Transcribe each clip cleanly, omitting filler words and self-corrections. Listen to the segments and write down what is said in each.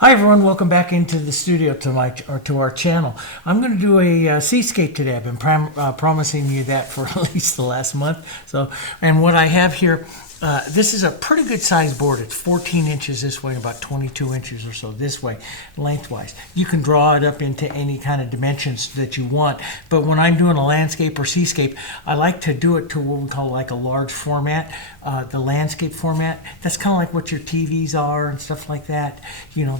Hi everyone, welcome back into the studio to our channel. I'm going to do a Seascape today. I've been promising you that for at least the last month. And what I have here, this is a pretty good size board. It's 14 inches this way, about 22 inches or so this way, lengthwise. You can draw it up into any kind of dimensions that you want. But when I'm doing a landscape or seascape, I like to do it to what we call like a large format, the landscape format. That's kind of like what your TVs are and stuff like that. You know,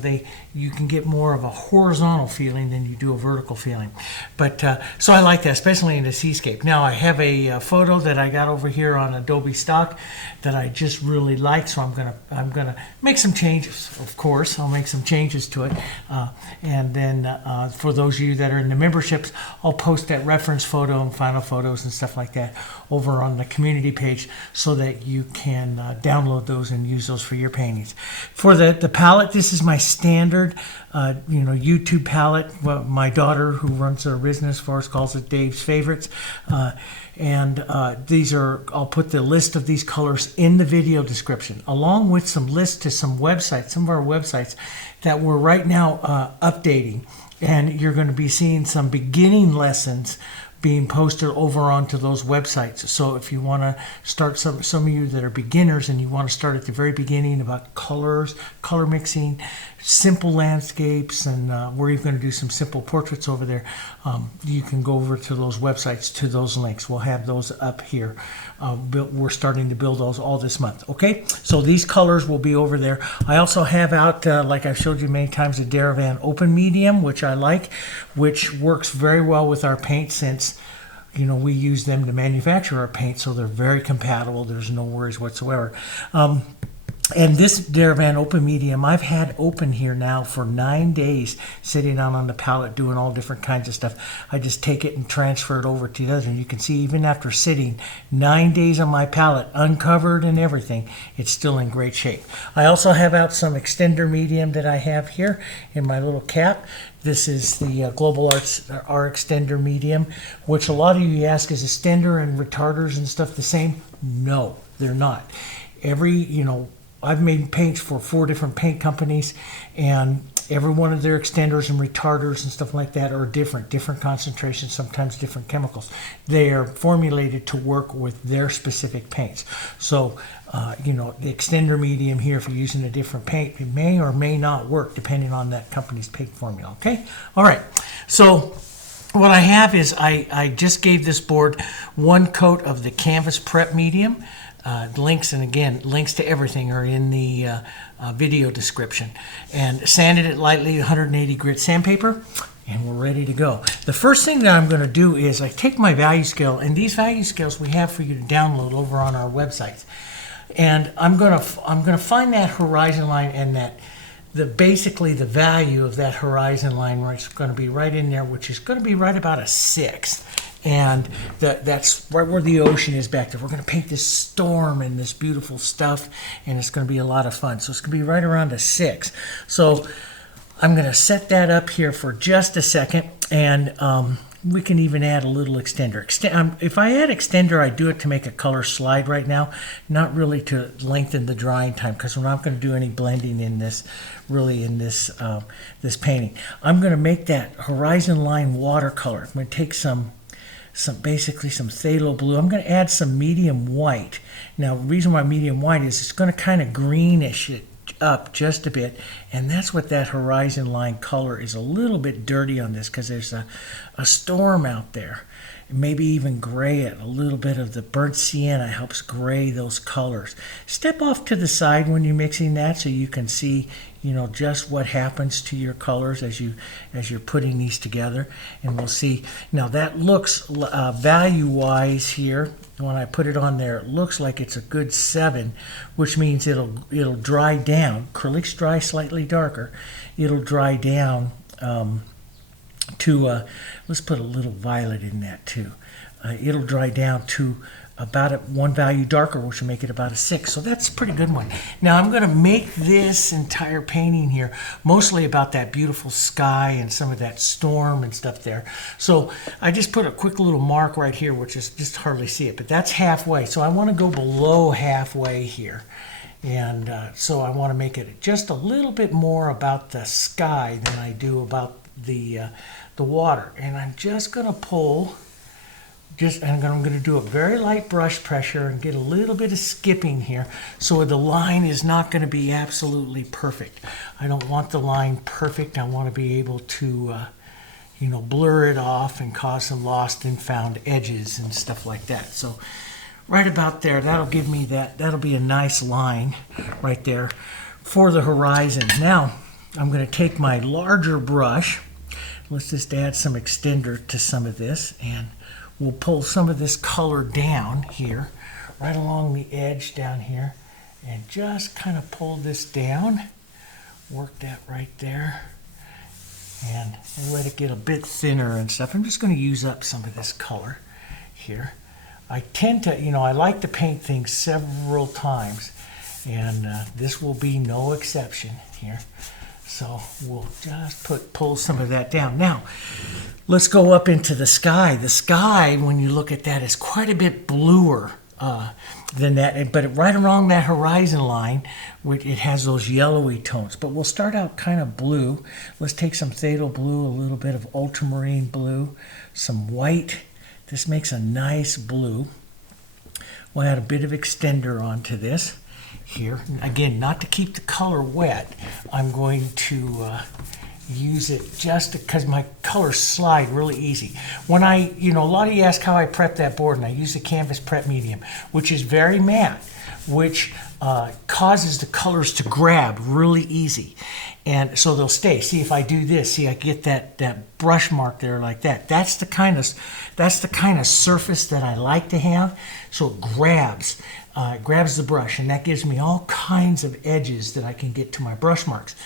you can get more of a horizontal feeling than you do a vertical feeling. But so I like that, especially in the seascape. Now I have a photo that I got over here on Adobe Stock that I just really like, so I'm gonna make some changes. Of course, I'll make some changes to it, and then for those of you that are in the memberships, I'll post that reference photo and final photos and stuff like that over on the community page so that you can download those and use those for your paintings. For the palette, this is my standard YouTube palette. Well, my daughter, who runs her business for us, calls it Dave's Favorites. These are, I'll put the list of these colors in the video description, along with some lists to some websites, some of our websites that we're right now updating. And you're going to be seeing some beginning lessons being posted over onto those websites. So if you want to start, some of you that are beginners and you want to start at the very beginning about colors, color mixing, simple landscapes, and we're even going to do some simple portraits over there, you can go over to those websites, to those links. We'll have those up here. We're starting to build those all this month. Okay, so these colors will be over there. I also have out, like I've showed you many times, a Darilide Open Medium, which I like, which works very well with our paint since we use them to manufacture our paint, so they're very compatible. There's no worries whatsoever. And this Darilide Open Medium, I've had open here now for 9 days, sitting out on the palette doing all different kinds of stuff. I just take it and transfer it over to the other. And you can see even after sitting 9 days on my palette, uncovered and everything, it's still in great shape. I also have out some extender medium that I have here in my little cap. This is the Global Arts R Extender Medium, which a lot of you ask, is extender and retarders and stuff the same? No, they're not. I've made paints for 4 different paint companies, and every one of their extenders and retarders and stuff like that are different concentrations, sometimes different chemicals. They are formulated to work with their specific paints. So, the extender medium here, if you're using a different paint, it may or may not work depending on that company's paint formula. Okay? All right. So what I have is I just gave this board 1 coat of the Canvas Prep Medium. Links, and again, links to everything are in the video description. And sanded it lightly, 180 grit sandpaper, and we're ready to go. The first thing that I'm going to do is I take my value scale, and these value scales we have for you to download over on our website. And I'm going to find that horizon line, and basically the value of that horizon line is going to be right in there, which is going to be right about a 6. And that's right where the ocean is back there. We're going to paint this storm and this beautiful stuff, and it's going to be a lot of fun. So it's going to be right around a 6. So I'm going to set that up here for just a second, and we can even add a little extender. If I add extender, I do it to make a color slide right now, not really to lengthen the drying time, because we're not going to do any blending in this, really, in this this painting. I'm going to make that horizon line watercolor. I'm going to take basically some Phthalo Blue. I'm going to add some medium white. Now, the reason why medium white is it's going to kind of greenish it up just a bit, and that's what that horizon line color is. A little bit dirty on this because there's a storm out there. Maybe even gray it. A little bit of the burnt sienna helps gray those colors. Step off to the side when you're mixing that so you can see just what happens to your colors as you're putting these together. And we'll see. Now that looks value wise here, when I put it on there, it looks like it's a good 7, which means it'll dry down. Acrylics dry slightly darker. It'll dry down to let's put a little violet in that too. It'll dry down to about 1 value darker, which will make it about a 6. So that's a pretty good one. Now I'm going to make this entire painting here mostly about that beautiful sky and some of that storm and stuff there. So I just put a quick little mark right here, which is just hardly see it, but that's halfway. So I want to go below halfway here. And so I want to make it just a little bit more about the sky than I do about the water. And I'm just going to pull, and I'm going to do a very light brush pressure and get a little bit of skipping here, so the line is not going to be absolutely perfect. I don't want the line perfect. I want to be able to you know, blur it off and cause some lost and found edges and stuff like that. So right about there, that'll give me that'll be a nice line right there for the horizon. Now I'm going to take my larger brush. Let's just add some extender to some of this, and we'll pull some of this color down here, right along the edge down here, and just kind of pull this down. Work that right there. And let it get a bit thinner and stuff. I'm just going to use up some of this color here. I tend to, you know, I like to paint things several times, and this will be no exception here. So we'll just pull some of that down. Now, let's go up into the sky. The sky, when you look at that, is quite a bit bluer than that, but right along that horizon line, it has those yellowy tones. But we'll start out kind of blue. Let's take some Phthalo Blue, a little bit of ultramarine blue, some white. This makes a nice blue. We'll add a bit of extender onto this here. Again, not to keep the color wet, I'm going to use it just because my colors slide really easy. When you know, a lot of you ask how I prep that board, and I use the canvas prep medium, which is very matte, which causes the colors to grab really easy, and so they'll stay. See, if I do this, see, I get that brush mark there like that. That's the kind of surface that I like to have. So it grabs the brush, and that gives me all kinds of edges that I can get to my brush marks.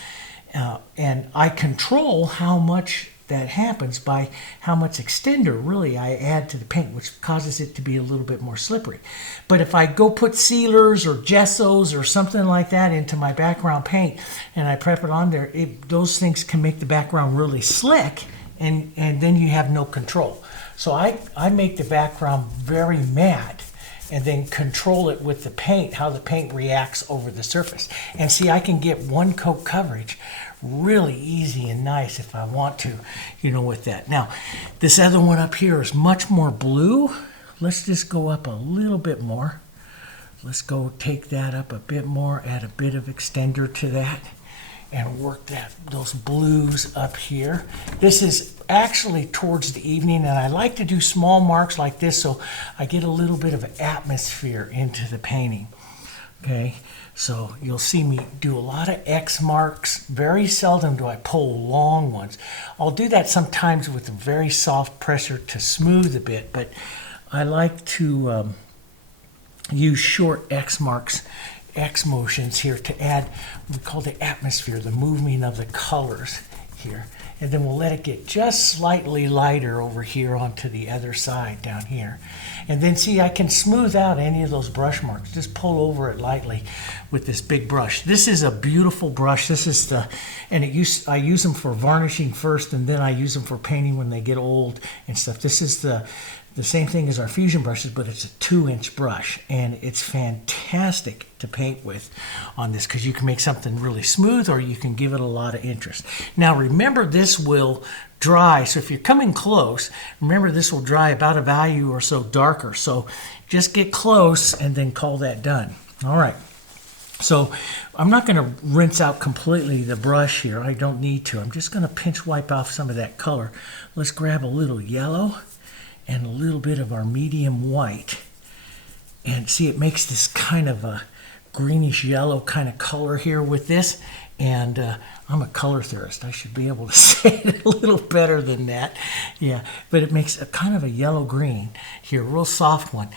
And I control how much that happens by how much extender really I add to the paint, which causes it to be a little bit more slippery. But if I go put sealers or gessos or something like that into my background paint and I prep it on there, those things can make the background really slick, and then you have no control. So I make the background very matte and then control it with the paint, how the paint reacts over the surface. And see, I can get one coat coverage really easy and nice if I want to, you know, with that. Now, this other one up here is much more blue. Let's just go up a little bit more. Let's go take that up a bit more, add a bit of extender to that, and work those blues up here. This is actually towards the evening, and I like to do small marks like this so I get a little bit of atmosphere into the painting. Okay, so you'll see me do a lot of X marks. Very seldom do I pull long ones. I'll do that sometimes with a very soft pressure to smooth a bit, but I like to use short X marks, X motions here to add what we call the atmosphere, the movement of the colors here. And then we'll let it get just slightly lighter over here onto the other side down here. And then see, I can smooth out any of those brush marks. Just pull over it lightly with this big brush. This is a beautiful brush. This is I use them for varnishing first, and then I use them for painting when they get old and stuff. This is the same thing as our fusion brushes, but it's a 2-inch brush, and it's fantastic to paint with on this because you can make something really smooth, or you can give it a lot of interest. Now remember, this will dry, so if you're coming close, remember this will dry about a value or so darker. So just get close and then call that done. All right. So I'm not going to rinse out completely the brush here. I don't need to. I'm just going to pinch wipe off some of that color. Let's grab a little yellow and a little bit of our medium white, and see, it makes this kind of a greenish yellow kind of color here with this. And I'm a color theorist. I should be able to say it a little better than that. Yeah, but it makes a kind of a yellow green here, real soft one.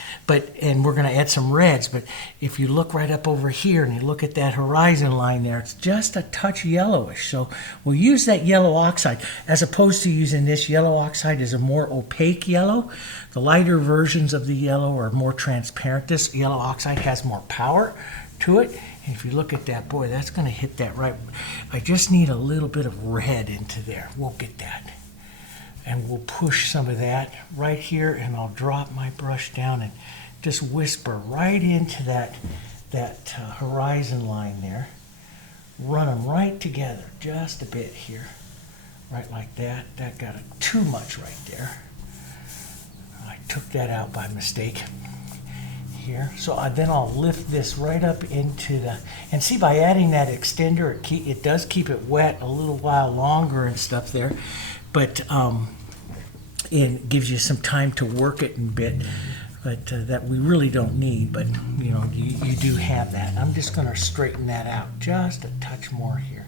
And we're going to add some reds. But if you look right up over here and you look at that horizon line there, it's just a touch yellowish. So we'll use that yellow oxide as opposed to using this. Yellow oxide is a more opaque yellow. The lighter versions of the yellow are more transparent. This yellow oxide has more power to it. And if you look at that, boy, that's going to hit that right. I just need a little bit of red into there. We'll get that. And we'll push some of that right here, and I'll drop my brush down and just whisper right into that horizon line there, run them right together just a bit here, right like that. That got too much right there. I took that out by mistake here. So then I'll lift this right up into the, and see, by adding that extender, it does keep it wet a little while longer and stuff there, but it gives you some time to work it a bit, but that we really don't need, but you know, you do have that. I'm just going to straighten that out just a touch more here,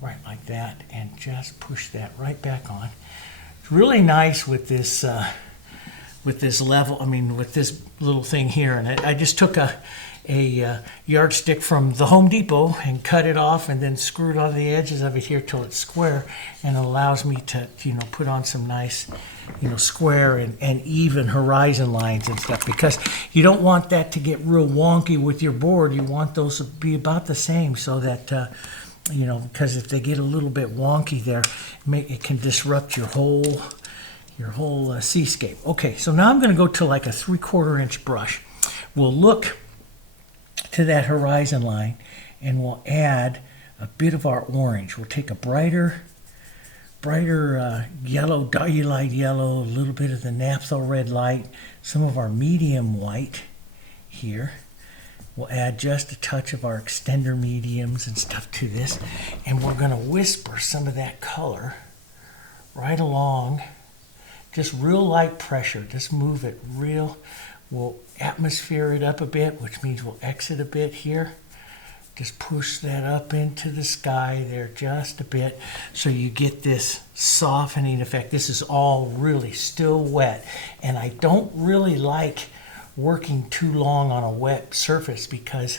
right like that, and just push that right back on. It's really nice with this level, I mean with this little thing here, and I just took a yardstick from the Home Depot and cut it off and then screwed on the edges of it here till it's square, and it allows me to, you know, put on some nice, you know, square and even horizon lines and stuff, because you don't want that to get real wonky with your board. You want those to be about the same, so that you know, because if they get a little bit wonky there, it can disrupt your whole seascape. Okay, so now I'm going to go to like a 3/4 inch brush. We'll look to that horizon line and we'll add a bit of our orange. We'll take a brighter yellow, Diarylide Yellow, a little bit of the Naphthol Red Light, some of our medium white here. We'll add just a touch of our extender mediums and stuff to this, and we're going to whisper some of that color right along. Just real light pressure, just move it real. We'll atmosphere it up a bit, which means we'll exit a bit here. Just push that up into the sky there just a bit, so you get this softening effect. This is all really still wet, and I don't really like working too long on a wet surface, because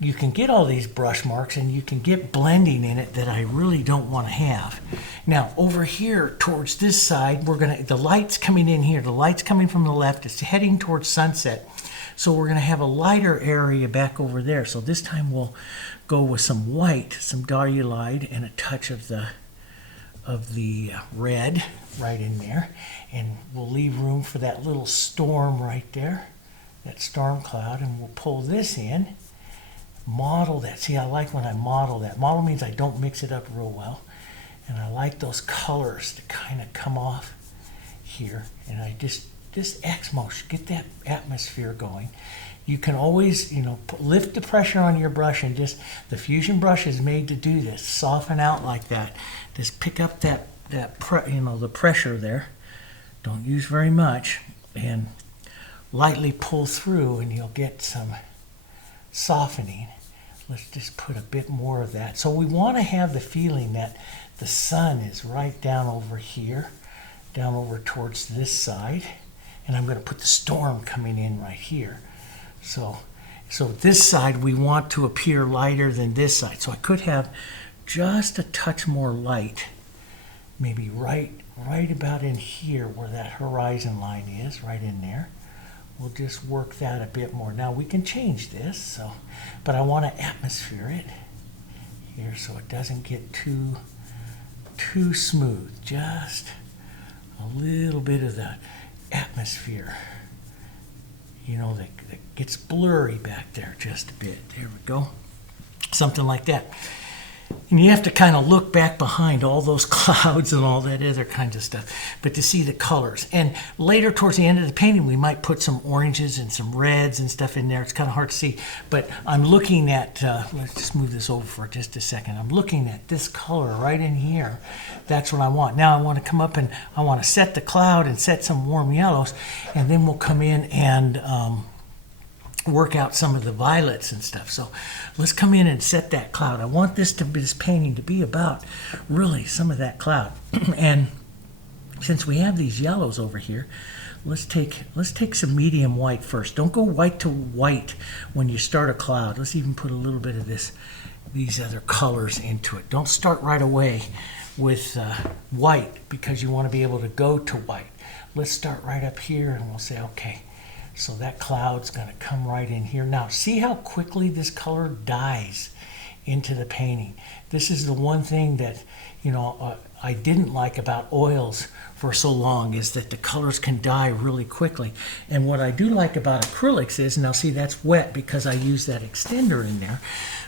you can get all these brush marks and you can get blending in it that I really don't want to have. Now over here towards this side, the light's coming in here, the light's coming from the left, it's heading towards sunset. So we're going to have a lighter area back over there. So this time we'll go with some white, some Diarylide, and a touch of the red right in there. And we'll leave room for that little storm right there, that storm cloud, and we'll pull this in. Model that. See, I like when I model that. Model means I don't mix it up real well. And I like those colors to kind of come off here. And I just X-motion, get that atmosphere going. You can always, you know, lift the pressure on your brush, and just, the Fusion brush is made to do this. Soften out like that. Just pick up the pressure there. Don't use very much, and lightly pull through, and you'll get some softening. Let's just put a bit more of that. So we want to have the feeling that the sun is right down over here, down over towards this side, and I'm going to put the storm coming in right here. So this side we want to appear lighter than this side. So I could have just a touch more light, maybe right about in here where that horizon line is, right in there. We'll just work that a bit more. Now we can change this, but I want to atmosphere it here so it doesn't get too smooth. Just a little bit of the atmosphere, you know, that gets blurry back there just a bit. There we go. Something like that. And you have to kind of look back behind all those clouds and all that other kinds of stuff, but to see the colors. And later towards the end of the painting, we might put some oranges and some reds and stuff in there. It's kind of hard to see, but I'm looking at, let's just move this over for just a second. I'm looking at this color right in here. That's what I want. Now I want to come up and I want to set the cloud and set some warm yellows, and then we'll come in and work out some of the violets and stuff. So let's come in and set that cloud. I want this painting to be about really some of that cloud. And since we have these yellows over here, let's take some medium white first. Don't go white to white when you start a cloud. Let's even put a little bit of these other colors into it. Don't start right away with white, because you want to be able to go to white. Let's start right up here, and we'll say, okay, so that cloud's going to come right in here. Now, see how quickly this color dyes into the painting. This is the one thing that, I didn't like about oils for so long, is that the colors can dry really quickly. And what I do like about acrylics is, now see, that's wet because I use that extender in there,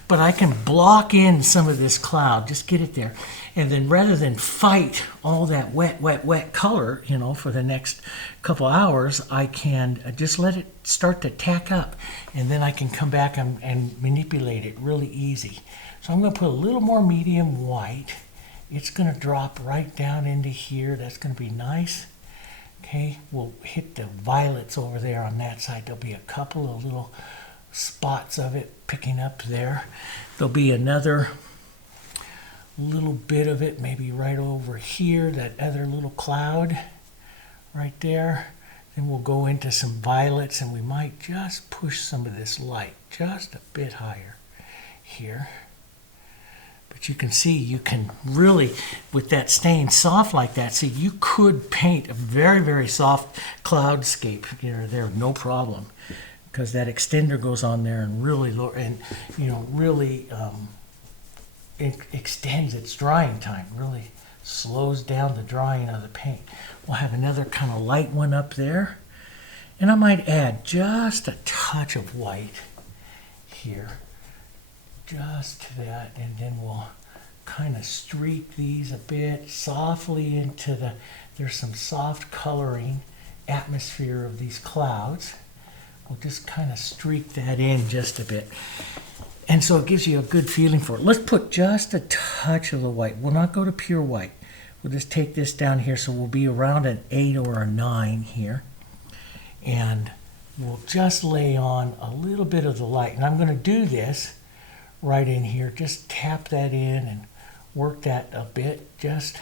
but I can block in some of this cloud, just get it there. And then rather than fight all that wet color, for the next couple hours, I can just let it start to tack up. And then I can come back and manipulate it really easy. So I'm going to put a little more medium white. It's going to drop right down into here. That's going to be nice. Okay, we'll hit the violets over there on that side. There'll be a couple of little spots of it picking up there. There'll be another little bit of it maybe right over here, that other little cloud right there. Then we'll go into some violets, and we might just push some of this light just a bit higher here. But you can see, you can really, with that stain soft like that, see, you could paint a very, very soft cloudscape there, no problem, because that extender goes on there and really, really it extends its drying time, really slows down the drying of the paint. We'll have another kind of light one up there, and I might add just a touch of white here. Just to that, and then we'll kind of streak these a bit softly into there's some soft coloring atmosphere of these clouds. We'll just kind of streak that in just a bit. And so it gives you a good feeling for it. Let's put just a touch of the white. We'll not go to pure white. We'll just take this down here, so we'll be around an 8 or a 9 here. And we'll just lay on a little bit of the light. And I'm going to do this right in here. Just tap that in and work that a bit. Just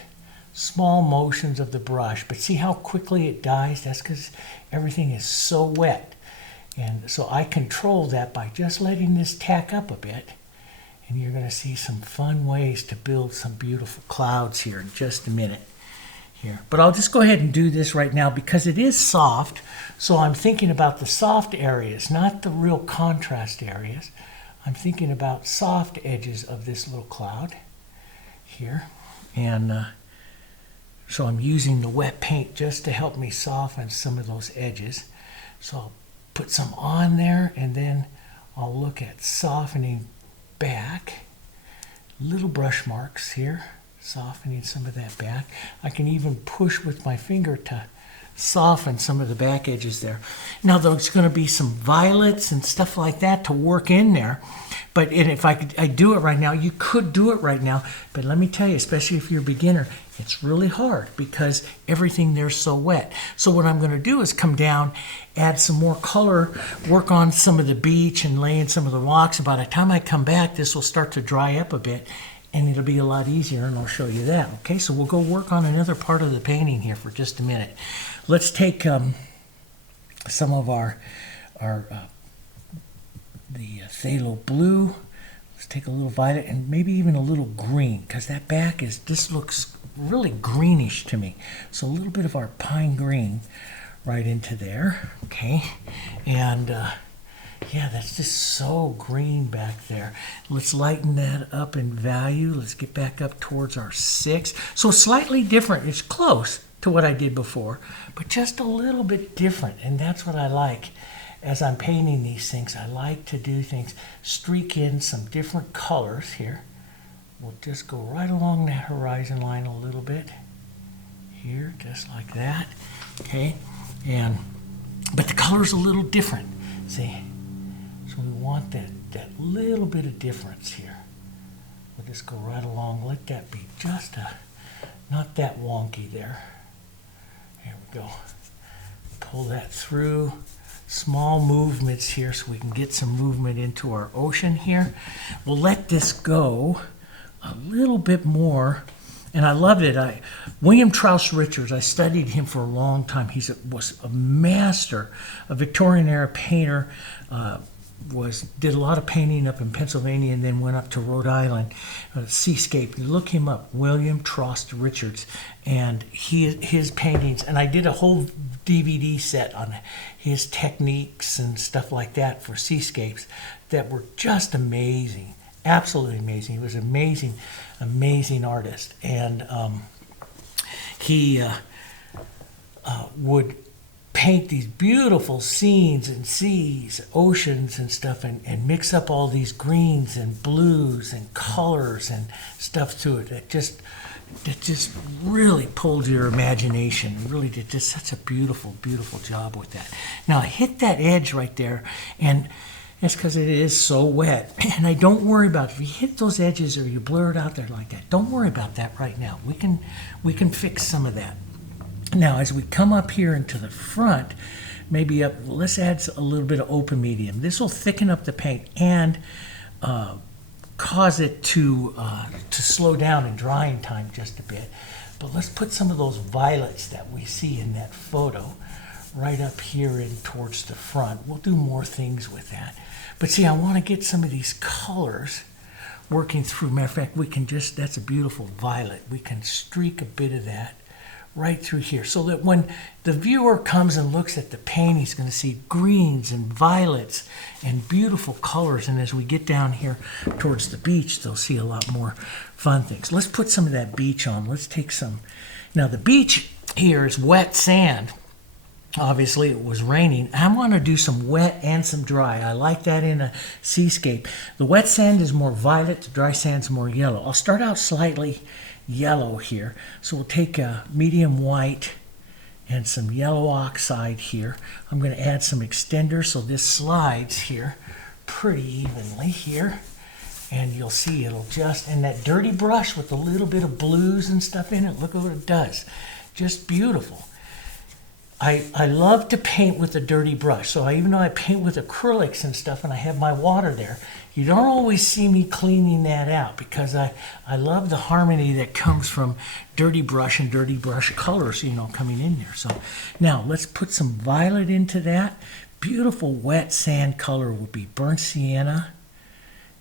small motions of the brush. But see how quickly it dies? That's because everything is so wet. And so I control that by just letting this tack up a bit. And you're going to see some fun ways to build some beautiful clouds here in just a minute. Here. But I'll just go ahead and do this right now because it is soft. So I'm thinking about the soft areas, not the real contrast areas. I'm thinking about soft edges of this little cloud here. And so I'm using the wet paint just to help me soften some of those edges. So I'll put some on there, and then I'll look at softening back. Little brush marks here, softening some of that back. I can even push with my finger to soften some of the back edges there. Now there's going to be some violets and stuff like that to work in there. But if I do it right now, you could do it right now. But let me tell you, especially if you're a beginner, it's really hard because everything there's so wet. So what I'm going to do is come down, add some more color, work on some of the beach and lay in some of the rocks. And by the time I come back, this will start to dry up a bit, and it'll be a lot easier, and I'll show you that. Okay, so we'll go work on another part of the painting here for just a minute. Let's take some of the Phthalo Blue. Let's take a little violet and maybe even a little green, because that back this looks really greenish to me. So a little bit of our pine green right into there. Okay, and yeah, that's just so green back there. Let's lighten that up in value. Let's get back up towards our 6. So slightly different. It's close to what I did before, but just a little bit different. And that's what I like as I'm painting these things. I like to do things, streak in some different colors here. We'll just go right along that horizon line a little bit here, just like that. Okay, but the color's a little different. See? So we want that little bit of difference here. We'll just go right along. Let that be just not that wonky there. There we go. Pull that through. Small movements here so we can get some movement into our ocean here. We'll let this go a little bit more. And I loved it. William Trouse Richards, I studied him for a long time. He was a master, a Victorian era painter, did a lot of painting up in Pennsylvania and then went up to Rhode Island, Seascape. You look him up, William Troust Richards, and his paintings. And I did a whole DVD set on his techniques and stuff like that for seascapes that were just amazing. absolutely amazing. He was an amazing, amazing artist. And he would paint these beautiful scenes and seas, oceans and stuff, and mix up all these greens and blues and colors and stuff to it. That just really pulled your imagination. Really did just such a beautiful, beautiful job with that. Now I hit that edge right there, and that's because it is so wet. And I don't worry about it. If you hit those edges or you blur it out there like that, don't worry about that right now. We can fix some of that. Now, as we come up here into the front, maybe let's add a little bit of open medium. This will thicken up the paint and cause it to slow down in drying time just a bit. But let's put some of those violets that we see in that photo right up here in towards the front. We'll do more things with that. But see, I want to get some of these colors working through. Matter of fact, we can just, that's a beautiful violet. We can streak a bit of that right through here, so that when the viewer comes and looks at the paint, he's going to see greens and violets and beautiful colors. And as we get down here towards the beach, they'll see a lot more fun things. Let's put some of that beach on. Let's take some. Now the beach here is wet sand. Obviously it was raining. I want to do some wet and some dry. I like that in a seascape. The wet sand is more violet, the dry sand's more yellow. I'll start out slightly yellow here. So we'll take a medium white and some yellow oxide here. I'm going to add some extender so this slides here pretty evenly here. And you'll see it'll just, and that dirty brush with a little bit of blues and stuff in it, look at what it does. Just beautiful. I love to paint with a dirty brush. So even though I paint with acrylics and stuff and I have my water there, you don't always see me cleaning that out because I love the harmony that comes from dirty brush and dirty brush colors, you know, coming in there. So now let's put some violet into that. Beautiful wet sand color will be burnt sienna,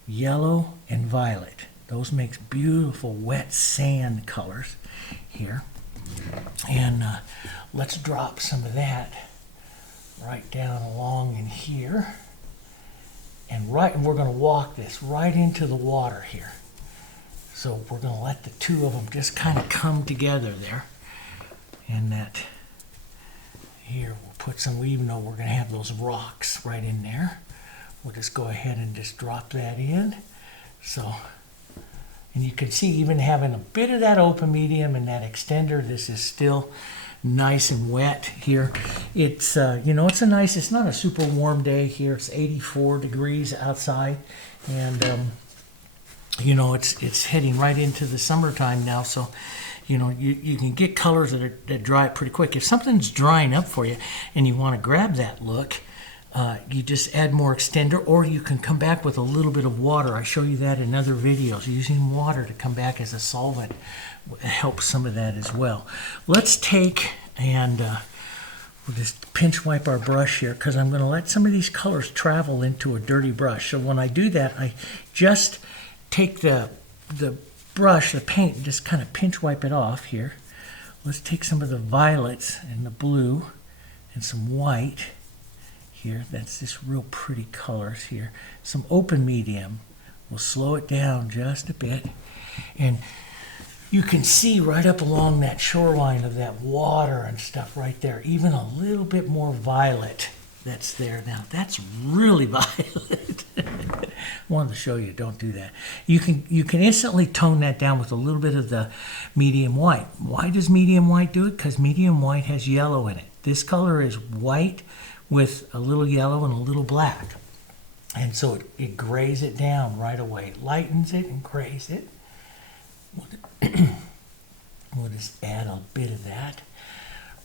yellow, and violet. Those makes beautiful wet sand colors here. And let's drop some of that right down along in here. And we're going to walk this right into the water here. So we're going to let the two of them just kind of come together there. And that here we'll put some, even though we're going to have those rocks right in there, we'll just go ahead and just drop that in. So, and you can see even having a bit of that open medium and that extender, this is still nice and wet here. It's you know, it's not a super warm day here. It's 84 degrees outside, and you know, it's heading right into the summertime now. So you know, you can get colors that dry up pretty quick. If something's drying up for you and you want to grab that look, you just add more extender, or you can come back with a little bit of water. I show you that in other videos. Using water to come back as a solvent helps some of that as well. Let's take and we'll just pinch wipe our brush here because I'm going to let some of these colors travel into a dirty brush. So when I do that, I just take the brush, the paint, and just kind of pinch wipe it off here. Let's take some of the violets and the blue and some white here. That's just real pretty colors here. Some open medium. We'll slow it down just a bit. And you can see right up along that shoreline of that water and stuff right there, even a little bit more violet that's there. Now that's really violet. I wanted to show you, don't do that. You can instantly tone that down with a little bit of the medium white. Why does medium white do it? Because medium white has yellow in it. This color is white with a little yellow and a little black. And so it grays it down right away. It lightens it and grays it. We'll just add a bit of that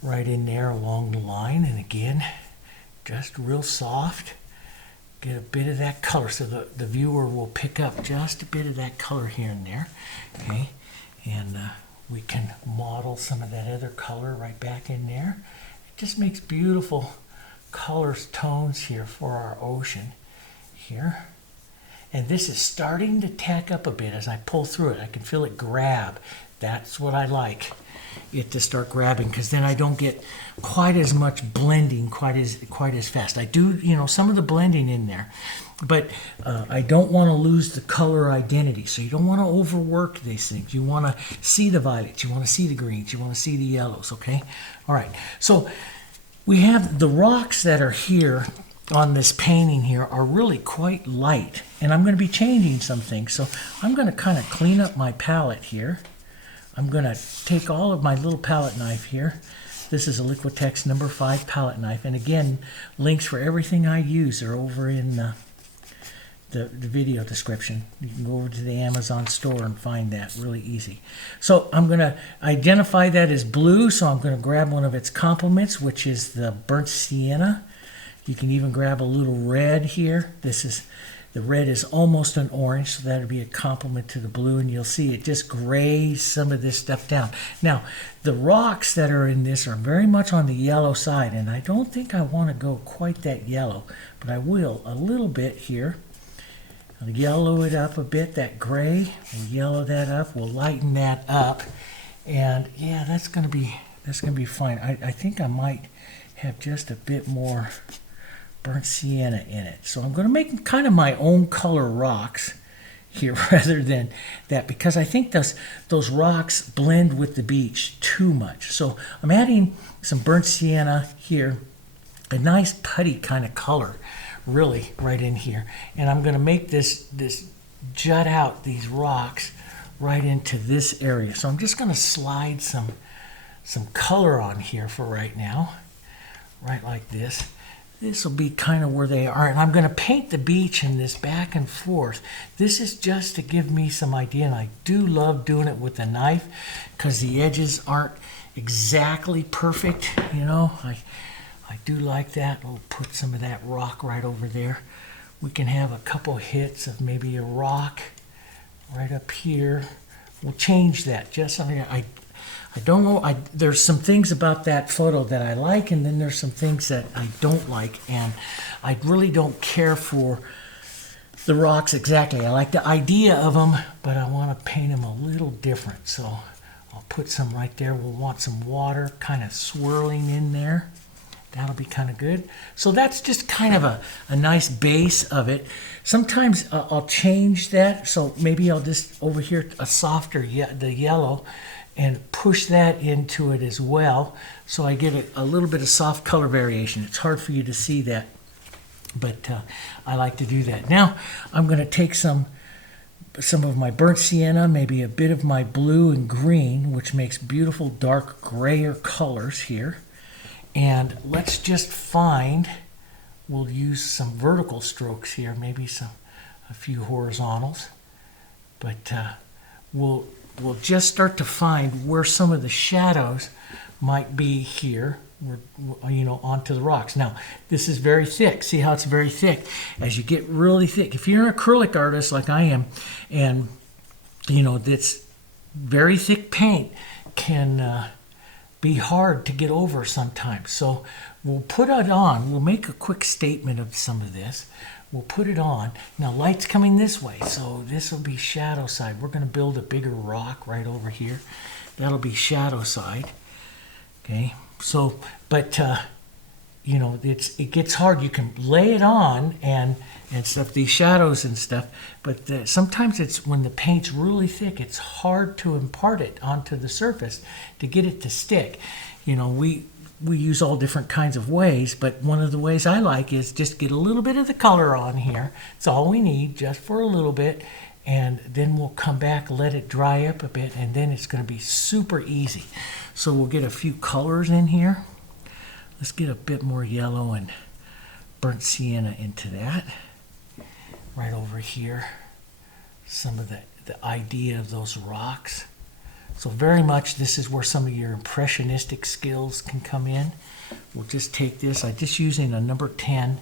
right in there along the line. And again, just real soft. Get a bit of that color so the viewer will pick up just a bit of that color here and there. Okay, and we can model some of that other color right back in there. It just makes beautiful colors, tones here for our ocean here. And this is starting to tack up a bit as I pull through it. I can feel it grab. That's what I like. it to start grabbing, because then I don't get quite as much blending quite as fast. I do, some of the blending in there, but I don't want to lose the color identity. So you don't want to overwork these things. You want to see the violets, you want to see the greens, you want to see the yellows, okay? All right, so we have the rocks that are here on this painting here are really quite light, and I'm going to be changing some things. So I'm going to kind of clean up my palette here. I'm going to take all of my little palette knife here. This is a Liquitex number 5 palette knife, and again, links for everything I use are over in the video description. You can go over to the Amazon store and find that really easy. So I'm going to identify that as blue, so I'm going to grab one of its complements, which is the burnt sienna. You can even grab a little red here. The red is almost an orange, so that would be a complement to the blue, and you'll see it just grays some of this stuff down. Now, the rocks that are in this are very much on the yellow side, and I don't think I want to go quite that yellow, but I will a little bit here. I'll yellow it up a bit, that gray. We'll yellow that up. We'll lighten that up, and yeah, that's going to be fine. I think I might have just a bit more burnt sienna in it. So I'm going to make kind of my own color rocks here rather than that, because I think those rocks blend with the beach too much. So I'm adding some burnt sienna here, a nice putty kind of color really right in here. And I'm going to make this jut out these rocks right into this area. So I'm just going to slide some color on here for right now, right like this. This will be kind of where they are, and I'm going to paint the beach in this back and forth. This is just to give me some idea, and I do love doing it with a knife because the edges aren't exactly perfect, I do like that. We'll put some of that rock right over there. We can have a couple hits of maybe a rock right up here. We'll change that. Just I don't know. There's some things about that photo that I like, and then there's some things that I don't like, and I really don't care for the rocks exactly. I like the idea of them, but I want to paint them a little different. So I'll put some right there. We'll want some water kind of swirling in there. That'll be kind of good. So that's just kind of a nice base of it. Sometimes I'll change that. So maybe I'll just over here a softer the yellow and push that into it as well. So I get a little bit of soft color variation. It's hard for you to see that, but I like to do that. Now I'm going to take some of my burnt sienna, maybe a bit of my blue and green, which makes beautiful dark grayer colors here. And let's just we'll use some vertical strokes here, maybe a few horizontals, but we'll just start to find where some of the shadows might be here, onto the rocks. Now, this is very thick. See how it's very thick? As you get really thick, if you're an acrylic artist like I am, and this very thick paint can be hard to get over sometimes. So we'll put it on. We'll make a quick statement of some of this. We'll put it on. Now light's coming this way, so this will be shadow side. We're going to build a bigger rock right over here. That'll be shadow side. Okay, so but it gets hard. You can lay it on and stuff, these shadows and stuff, but sometimes it's when the paint's really thick, it's hard to impart it onto the surface to get it to stick. We use all different kinds of ways, but one of the ways I like is just get a little bit of the color on here. It's all we need, just for a little bit, and then we'll come back, let it dry up a bit, and then it's going to be super easy. So we'll get a few colors in here. Let's get a bit more yellow and burnt sienna into that. Right over here, some of the idea of those rocks. So very much this is where some of your impressionistic skills can come in. We'll just take this. I'm just using a number 10.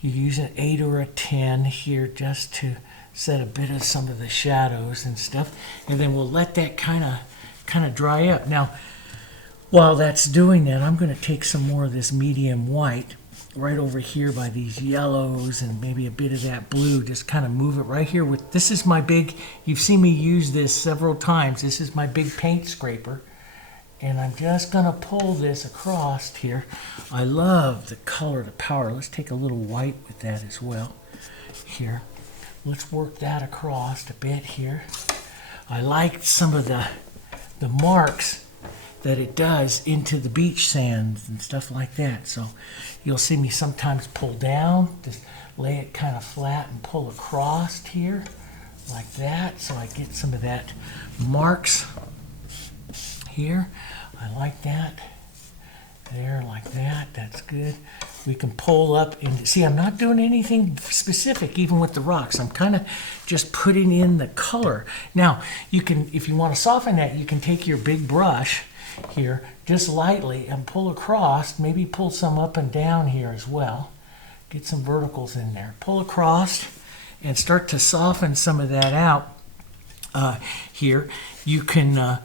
You use an 8 or a 10 here just to set a bit of some of the shadows and stuff. And then we'll let that kind of dry up. Now, while that's doing that, I'm going to take some more of this medium white right over here by these yellows and maybe a bit of that blue. Just kind of move it right here with, this is my big, you've seen me use this several times. This is my big paint scraper. And I'm just gonna pull this across here. I love the color, the power. Let's take a little white with that as well here. Let's work that across a bit here. I like some of the marks that it does into the beach sands and stuff like that. So you'll see me sometimes pull down, just lay it kind of flat and pull across here like that, so I get some of that marks here. I like that. There, like that. That's good. We can pull up and see, I'm not doing anything specific even with the rocks. I'm kind of just putting in the color. Now, you can, if you want to soften that, you can take your big brush here just lightly and pull across, maybe pull some up and down here as well. Get some verticals in there. Pull across and start to soften some of that out here. You can,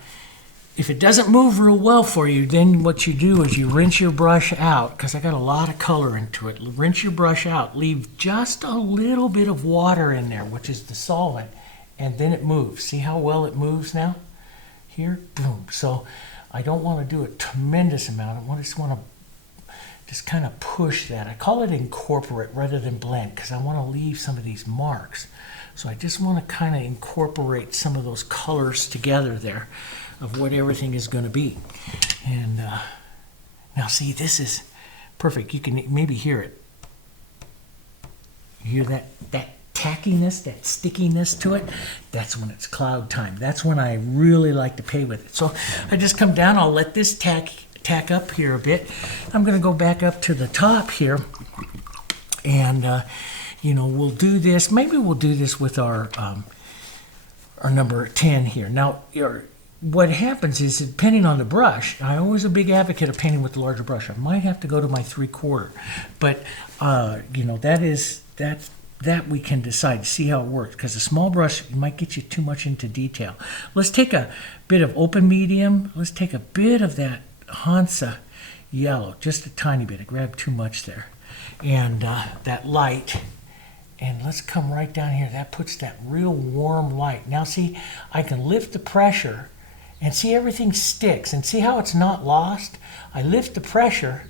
if it doesn't move real well for you, then what you do is you rinse your brush out, because I got a lot of color into it. Rinse your brush out. Leave just a little bit of water in there, which is the solvent, and then it moves. See how well it moves now? Here, boom. So I don't want to do a tremendous amount. I just want to just kind of push that. I call it incorporate rather than blend, because I want to leave some of these marks. So I just want to kind of incorporate some of those colors together there of what everything is going to be. And now see, this is perfect. You can maybe hear it. You hear that tackiness, that stickiness to it? That's when it's cloud time. That's when I really like to play with it. So I just come down, I'll let this tack up here a bit. I'm going to go back up to the top here, and you know, we'll do this. Maybe we'll do this with our number 10 here. Now, what happens is, depending on the brush, I'm always a big advocate of painting with the larger brush. I might have to go to my 3/4, but you know, that we can decide, see how it works, because a small brush might get you too much into detail. Let's take a bit of open medium. Let's take a bit of that Hansa Yellow, just a tiny bit. I grabbed too much there. And that light. And let's come right down here. That puts that real warm light. Now see, I can lift the pressure and see everything sticks. And see how it's not lost? I lift the pressure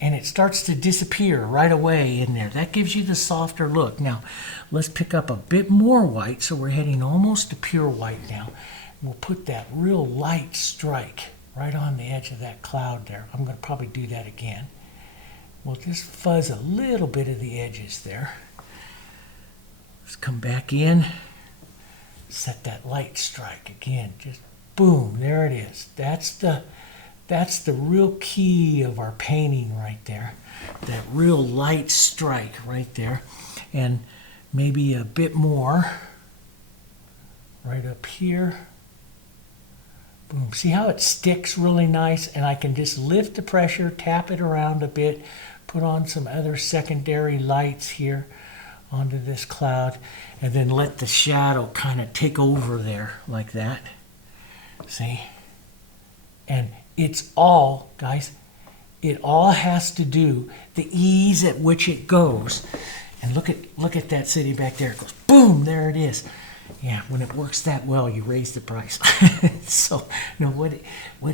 and it starts to disappear right away in there. That gives you the softer look. Now, let's pick up a bit more white, so we're heading almost to pure white now. We'll put that real light strike right on the edge of that cloud there. I'm going to probably do that again. We'll just fuzz a little bit of the edges there. Let's come back in, set that light strike again. Just boom, there it is. That's the real key of our painting right there. That real light strike right there. And maybe a bit more right up here. Boom. See how it sticks really nice? And I can just lift the pressure, tap it around a bit, put on some other secondary lights here onto this cloud, and then let the shadow kind of take over there like that. See? And it's all, guys, it all has to do the ease at which it goes. And look at that city back there. It goes boom, there it is. Yeah, when it works that well, you raise the price. So, no, what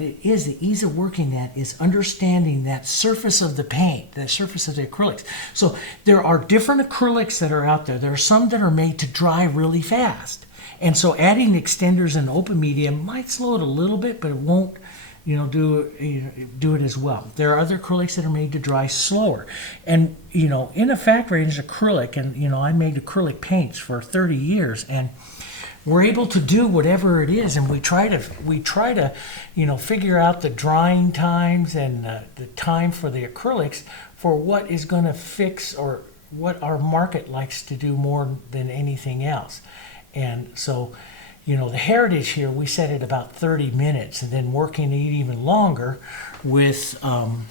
it is, the ease of working that is understanding that surface of the paint, the surface of the acrylics. So there are different acrylics that are out there. There are some that are made to dry really fast. And so adding extenders and open medium might slow it a little bit, but it won't, you know, do it as well. There are other acrylics that are made to dry slower. And, you know, in a factory, there's acrylic, and, you know, I made acrylic paints for 30 years, and we're able to do whatever it is, and we try to, you know, figure out the drying times and the time for the acrylics for what is going to fix, or what our market likes to do more than anything else. And so, you know, the heritage here, we set it about 30 minutes, and then working it even longer with some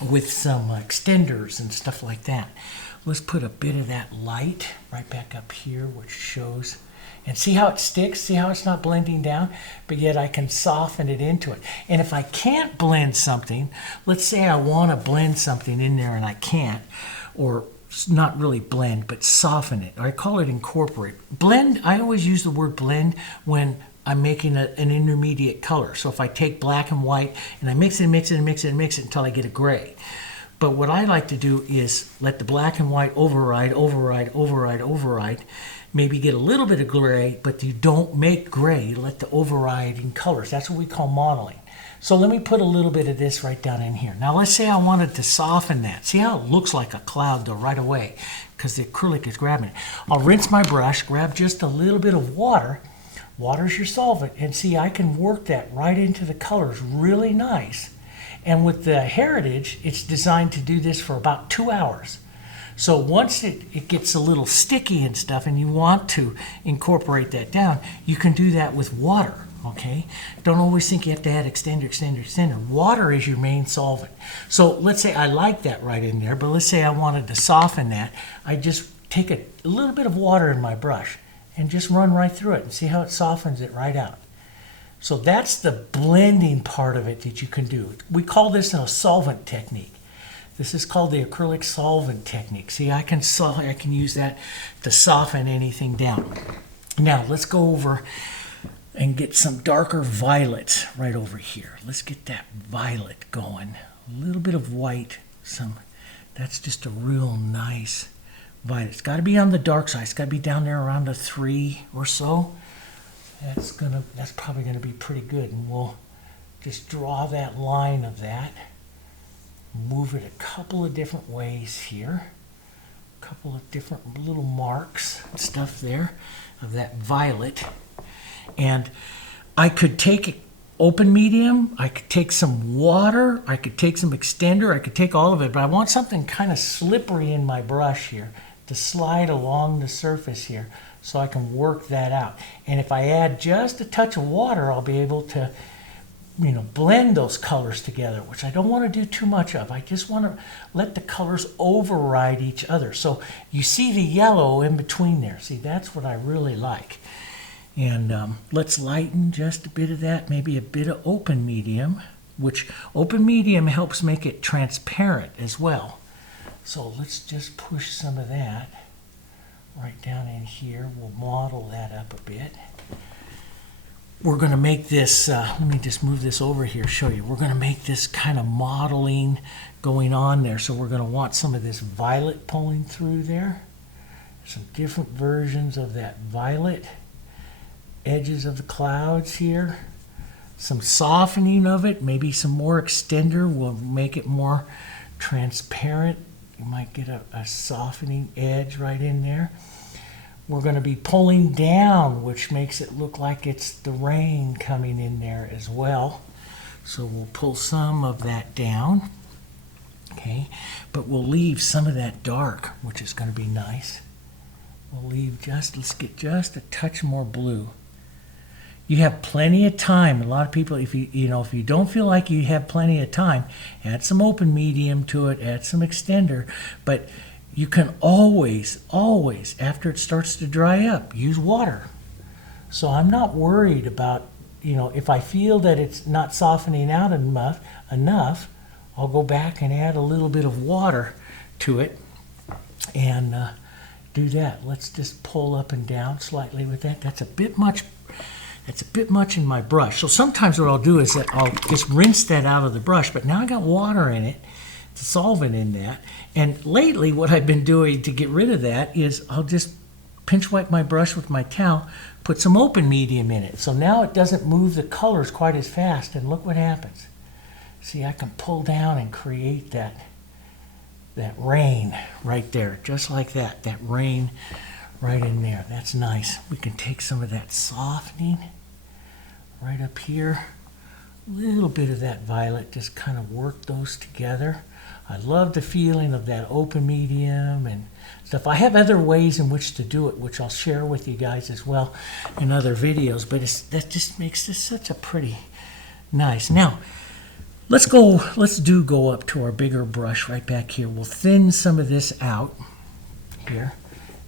extenders and stuff like that. Let's put a bit of that light right back up here, which shows, and see how it sticks? See how it's not blending down? But yet I can soften it into it. And if I can't blend something, let's say I want to blend something in there and I can't, or not really blend, but soften it. I call it incorporate. Blend, I always use the word blend when I'm making an intermediate color. So if I take black and white and I mix it, mix it, mix it, mix it until I get a gray. But what I like to do is let the black and white override, override, override, override. Maybe get a little bit of gray, but you don't make gray. You let the overriding colors. That's what we call modeling. So let me put a little bit of this right down in here. Now let's say I wanted to soften that. See how it looks like a cloud though right away because the acrylic is grabbing it. I'll rinse my brush, grab just a little bit of water. Water's your solvent. And see, I can work that right into the colors really nice. And with the Heritage, it's designed to do this for about 2 hours. So once it gets a little sticky and stuff and you want to incorporate that down, you can do that with water, okay? Don't always think you have to add extender, extender, extender. Water is your main solvent. So let's say I like that right in there, but let's say I wanted to soften that. I just take a little bit of water in my brush and just run right through it and see how it softens it right out. So that's the blending part of it that you can do. We call this a solvent technique. This is called the acrylic solvent technique. See, I can use that to soften anything down. Now, let's go over and get some darker violets right over here. Let's get that violet going. A little bit of white. That's just a real nice violet. It's got to be on the dark side. It's got to be down there around a 3 or so. That's probably gonna be pretty good. And we'll just draw that line of that. Move it a couple of different ways here. A couple of different little marks and stuff there of that violet. And I could take open medium, I could take some water, I could take some extender, I could take all of it, but I want something kind of slippery in my brush here to slide along the surface here so I can work that out. And if I add just a touch of water, I'll be able to blend those colors together, which I don't want to do too much of. I just want to let the colors override each other. So you see the yellow in between there. See, that's what I really like. And let's lighten just a bit of that, maybe a bit of open medium, which open medium helps make it transparent as well. So let's just push some of that right down in here. We'll model that up a bit. We're going to make this, let me just move this over here, show you. We're going to make this kind of modeling going on there. So we're going to want some of this violet pulling through there. Some different versions of that violet. Edges of the clouds here. Some softening of it, maybe some more extender will make it more transparent. You might get a softening edge right in there. We're going to be pulling down, which makes it look like it's the rain coming in there as well. So we'll pull some of that down. Okay, but we'll leave some of that dark, which is going to be nice. We'll leave let's get just a touch more blue. You have plenty of time. A lot of people, if you don't feel like you have plenty of time, add some open medium to it, add some extender, but you can always, after it starts to dry up, use water. So I'm not worried about, if I feel that it's not softening out enough, I'll go back and add a little bit of water to it and do that. Let's just pull up and down slightly with that. That's a bit much in my brush. So sometimes what I'll do is that I'll just rinse that out of the brush, but now I got water in it, the solvent in that. And lately what I've been doing to get rid of that is I'll just pinch wipe my brush with my towel, put some open medium in it. So now it doesn't move the colors quite as fast, and look what happens. See, I can pull down and create that rain right there, just like that rain right in there. That's nice. We can take some of that softening right up here. A little bit of that violet, just kind of work those together. I love the feeling of that open medium and stuff. I have other ways in which to do it, which I'll share with you guys as well in other videos, but that just makes this such a pretty nice. Now, let's go up to our bigger brush right back here. We'll thin some of this out here,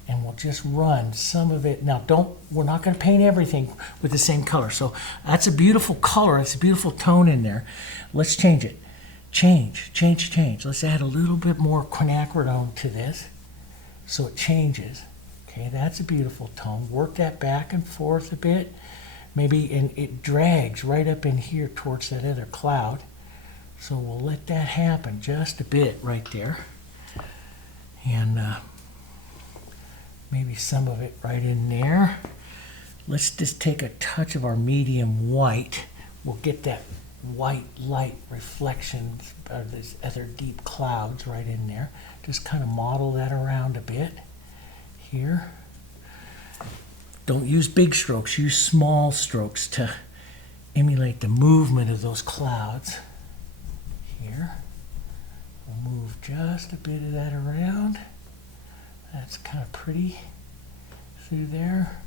and we'll just run some of it. Now, we're not going to paint everything with the same color. So that's a beautiful color. It's a beautiful tone in there. Let's change it. Change. Let's add a little bit more quinacridone to this so it changes. Okay, that's a beautiful tone. Work that back and forth a bit. maybe, and it drags right up in here towards that other cloud. So we'll let that happen just a bit right there. And maybe some of it right in there. Let's just take a touch of our medium white. We'll get that white light reflection of these other deep clouds right in there. Just kind of model that around a bit here. Don't use big strokes, use small strokes to emulate the movement of those clouds. Here, we'll move just a bit of that around. That's kind of pretty through there.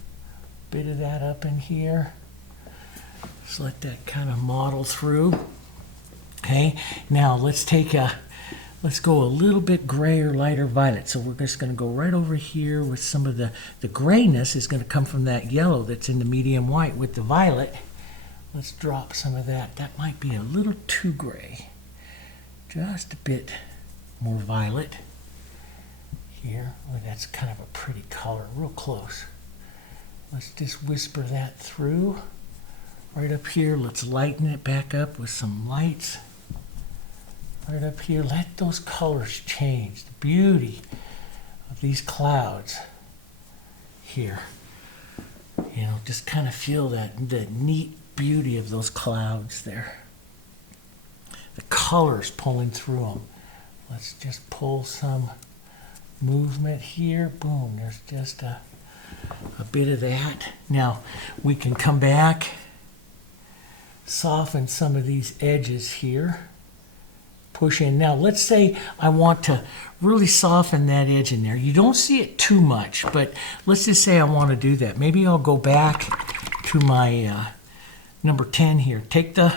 Bit of that up in here. Just let that kind of model through. Okay, now let's go a little bit grayer, lighter violet. So we're just going to go right over here with some of the grayness is going to come from that yellow that's in the medium white with the violet. Let's drop some of that. That might be a little too gray. Just a bit more violet here. Oh, that's kind of a pretty color, real close. Let's just whisper that through. Right up here, let's lighten it back up with some lights. Right up here, let those colors change. The beauty of these clouds here. You know, just kind of feel the neat beauty of those clouds there. The colors pulling through them. Let's just pull some movement here. Boom, there's just a bit of that. Now, we can come back, soften some of these edges here. Push in. Now let's say I want to really soften that edge in there. You don't see it too much, but let's just say I want to do that. Maybe I'll go back to my number 10 here. Take a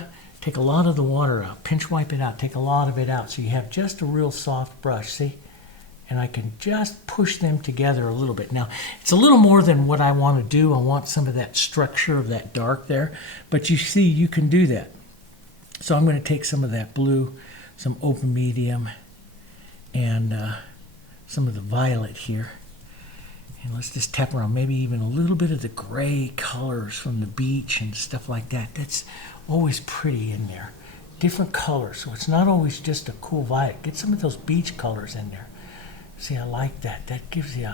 lot of the water out. Pinch wipe it out. Take a lot of it out so you have just a real soft brush. See? And I can just push them together a little bit. Now, it's a little more than what I want to do. I want some of that structure of that dark there. But you see, you can do that. So I'm going to take some of that blue, some open medium, and some of the violet here. And let's just tap around, maybe even a little bit of the gray colors from the beach and stuff like that. That's always pretty in there. Different colors, so it's not always just a cool violet. Get some of those beach colors in there. See, I like that. That gives you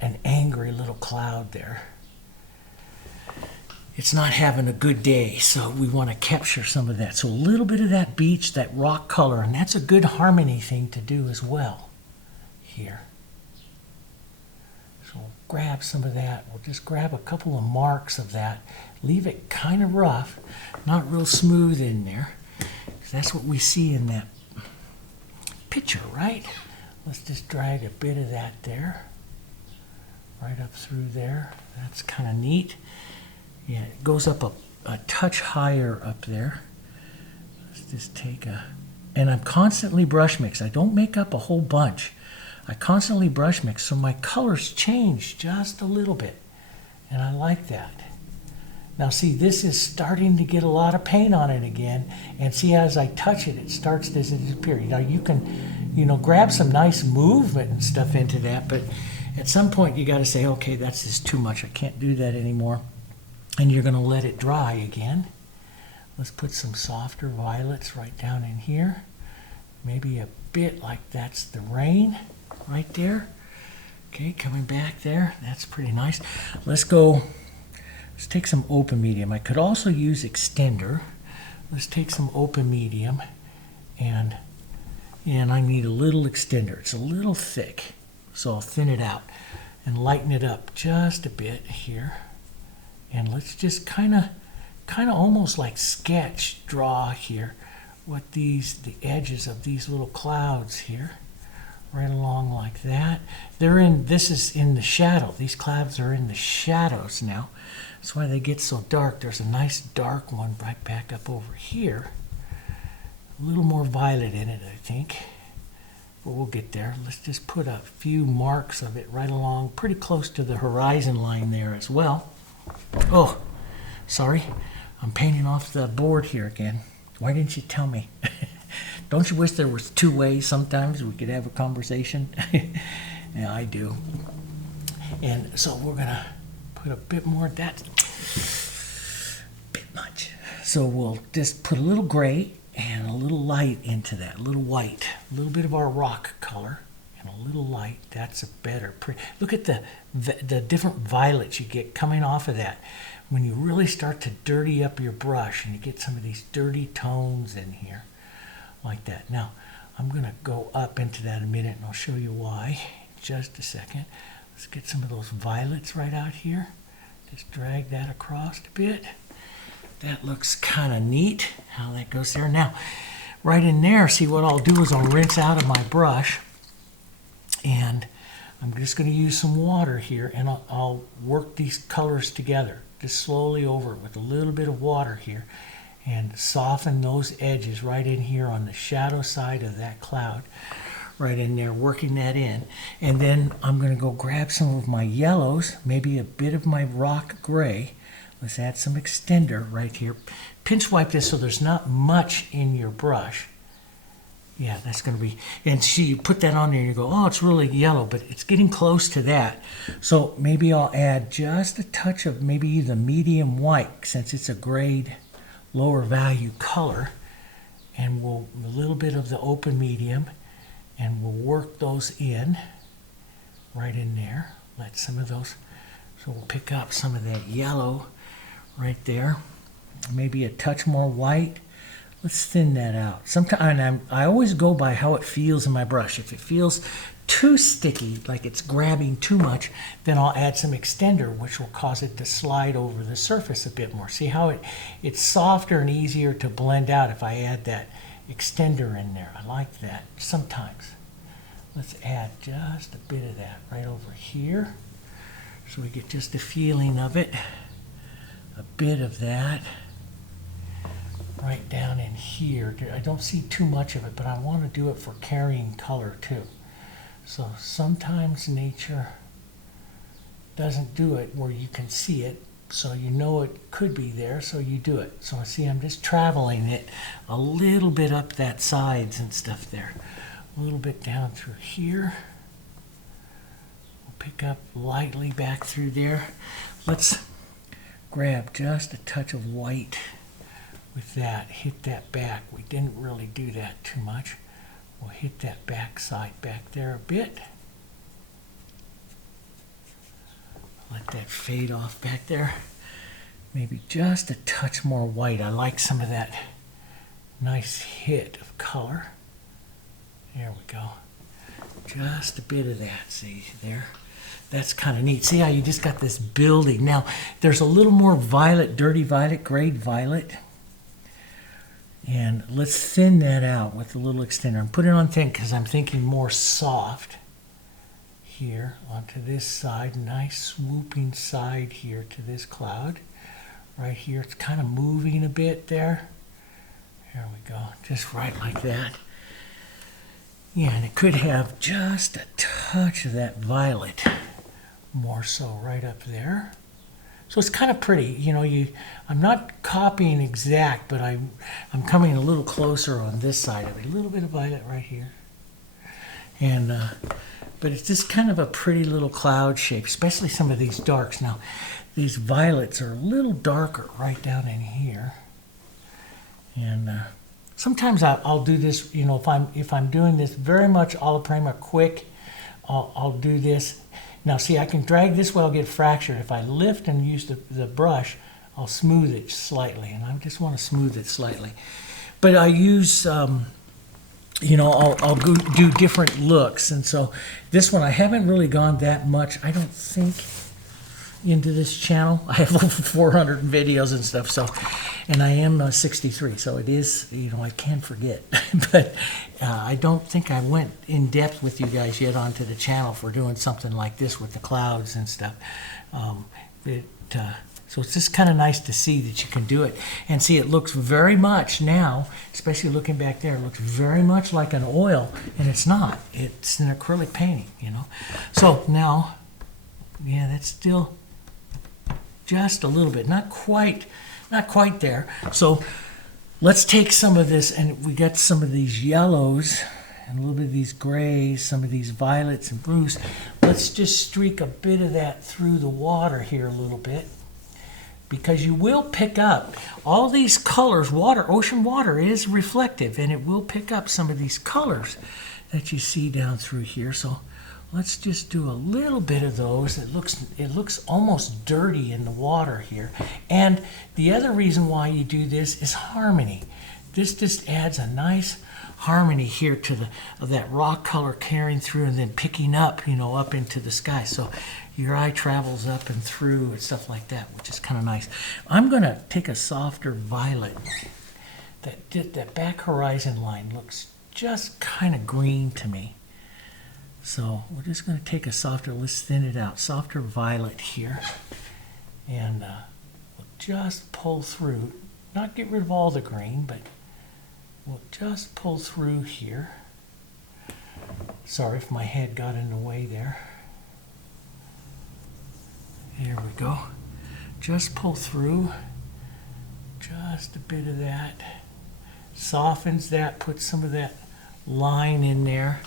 an angry little cloud there. It's not having a good day, so we want to capture some of that. So a little bit of that beach, that rock color, and that's a good harmony thing to do as well here. So we'll grab some of that. We'll just grab a couple of marks of that. Leave it kind of rough, not real smooth in there. That's what we see in that picture, right? Let's just drag a bit of that there, right up through there. That's kind of neat. Yeah, it goes up a touch higher up there. Let's just take and I'm constantly brush mix. I don't make up a whole bunch. I constantly brush mix, so my colors change just a little bit. And I like that. Now see, this is starting to get a lot of paint on it again. And see, as I touch it, it starts to disappear. Now you can, grab some nice movement and stuff into that, but at some point you got to say, okay, that's just too much. I can't do that anymore. And you're going to let it dry again. Let's put some softer violets right down in here. Maybe a bit like that's the rain right there. Okay, coming back there. That's pretty nice. Let's take some open medium. I could also use extender. Let's take some open medium, and I need a little extender. It's a little thick, so I'll thin it out and lighten it up just a bit here. And let's just kind of almost like sketch draw here what the edges of these little clouds here, right along like that. This is in the shadow. These clouds are in the shadows now. That's why they get so dark. There's a nice dark one right back up over here. A little more violet in it, I think. But we'll get there. Let's just put a few marks of it right along, pretty close to the horizon line there as well. Oh, sorry. I'm painting off the board here again. Why didn't you tell me? Don't you wish there was two ways sometimes we could have a conversation? Yeah, I do. And so we're going to put a bit more of that. much. So we'll just put a little gray and a little light into that, a little white, a little bit of our rock color, and a little light. That's a better. Look at the different violets you get coming off of that. When you really start to dirty up your brush and you get some of these dirty tones in here, like that. Now, I'm going to go up into that in a minute and I'll show you why in just a second. Let's get some of those violets right out here. Just drag that across a bit. That looks kind of neat how that goes there. Now, right in there, see what I'll do is I'll rinse out of my brush, and I'm just going to use some water here, and I'll work these colors together, just slowly over it with a little bit of water here, and soften those edges right in here on the shadow side of that cloud, right in there, working that in. And then I'm going to go grab some of my yellows, maybe a bit of my rock gray. Let's add some extender right here. Pinch wipe this so there's not much in your brush. Yeah, that's going to be, and see, you put that on there and you go, oh, it's really yellow, but it's getting close to that. So maybe I'll add just a touch of maybe the medium white, since it's a grade lower value color, and we'll a little bit of the open medium, and we'll work those in right in there. Let some of those, so we'll pick up some of that yellow right there, maybe a touch more white. Let's thin that out. Sometimes I always go by how it feels in my brush. If it feels too sticky, like it's grabbing too much, then I'll add some extender, which will cause it to slide over the surface a bit more. See how it's softer and easier to blend out if I add that extender in there. I like that sometimes. Let's add just a bit of that right over here so we get just a feeling of it. A bit of that right down in here. I don't see too much of it, but I want to do it for carrying color too. So sometimes nature doesn't do it where you can see it, so you know it could be there, so you do it. So see, I'm just traveling it a little bit up that sides and stuff there. A little bit down through here. We'll pick up lightly back through there. Let's grab just a touch of white with that. Hit that back. We didn't really do that too much. We'll hit that back side back there a bit. Let that fade off back there. Maybe just a touch more white. I like some of that nice hit of color. There we go. Just a bit of that, see there? That's kind of neat. See how you just got this building. Now, there's a little more violet, dirty violet, grade violet. And let's thin that out with a little extender. I'm putting it on thin because I'm thinking more soft here onto this side. Nice swooping side here to this cloud. Right here, it's kind of moving a bit there. There we go, just right like that. Yeah, and it could have just a touch of that violet. More so right up there. So it's kind of pretty, you know. I'm not copying exact, but I'm coming a little closer on this side of it. A little bit of violet right here, and but it's just kind of a pretty little cloud shape, especially some of these darks. Now, these violets are a little darker right down in here, and sometimes I'll do this. You know, if I'm doing this very much alla prima quick, I'll do this. Now see, I can drag this way, I'll get fractured. If I lift and use the brush, I'll smooth it slightly, and I just want to smooth it slightly. But I use, you know, I'll go do different looks, and so this one I haven't really gone that much, I don't think, into this channel. I have over 400 videos and stuff, so, and I am 63, so it is, you know, I can forget. But I don't think I went in depth with you guys yet onto the channel for doing something like this with the clouds and stuff. So it's just kind of nice to see that you can do it. And see, it looks very much now, especially looking back there, it looks very much like an oil, and it's not. It's an acrylic painting, you know. So now, yeah, that's still just a little bit, not quite there. So let's take some of this, and we got some of these yellows and a little bit of these grays, some of these violets and blues. Let's just streak a bit of that through the water here a little bit. because you will pick up all these colors. Water, ocean water is reflective, and it will pick up some of these colors that you see down through here. So let's just do a little bit of those. It looks almost dirty in the water here. And the other reason why you do this is harmony. This just adds a nice harmony here to that rock color carrying through and then picking up, you know, up into the sky. So your eye travels up and through and stuff like that, which is kind of nice. I'm going to take a softer violet. That back horizon line looks just kind of green to me. So we're just going to take a softer, let's thin it out, softer violet here. And we'll just pull through, not get rid of all the green, but we'll just pull through here. Sorry if my head got in the way there. Here we go. Just pull through. Just a bit of that. Softens that, puts some of that line in there.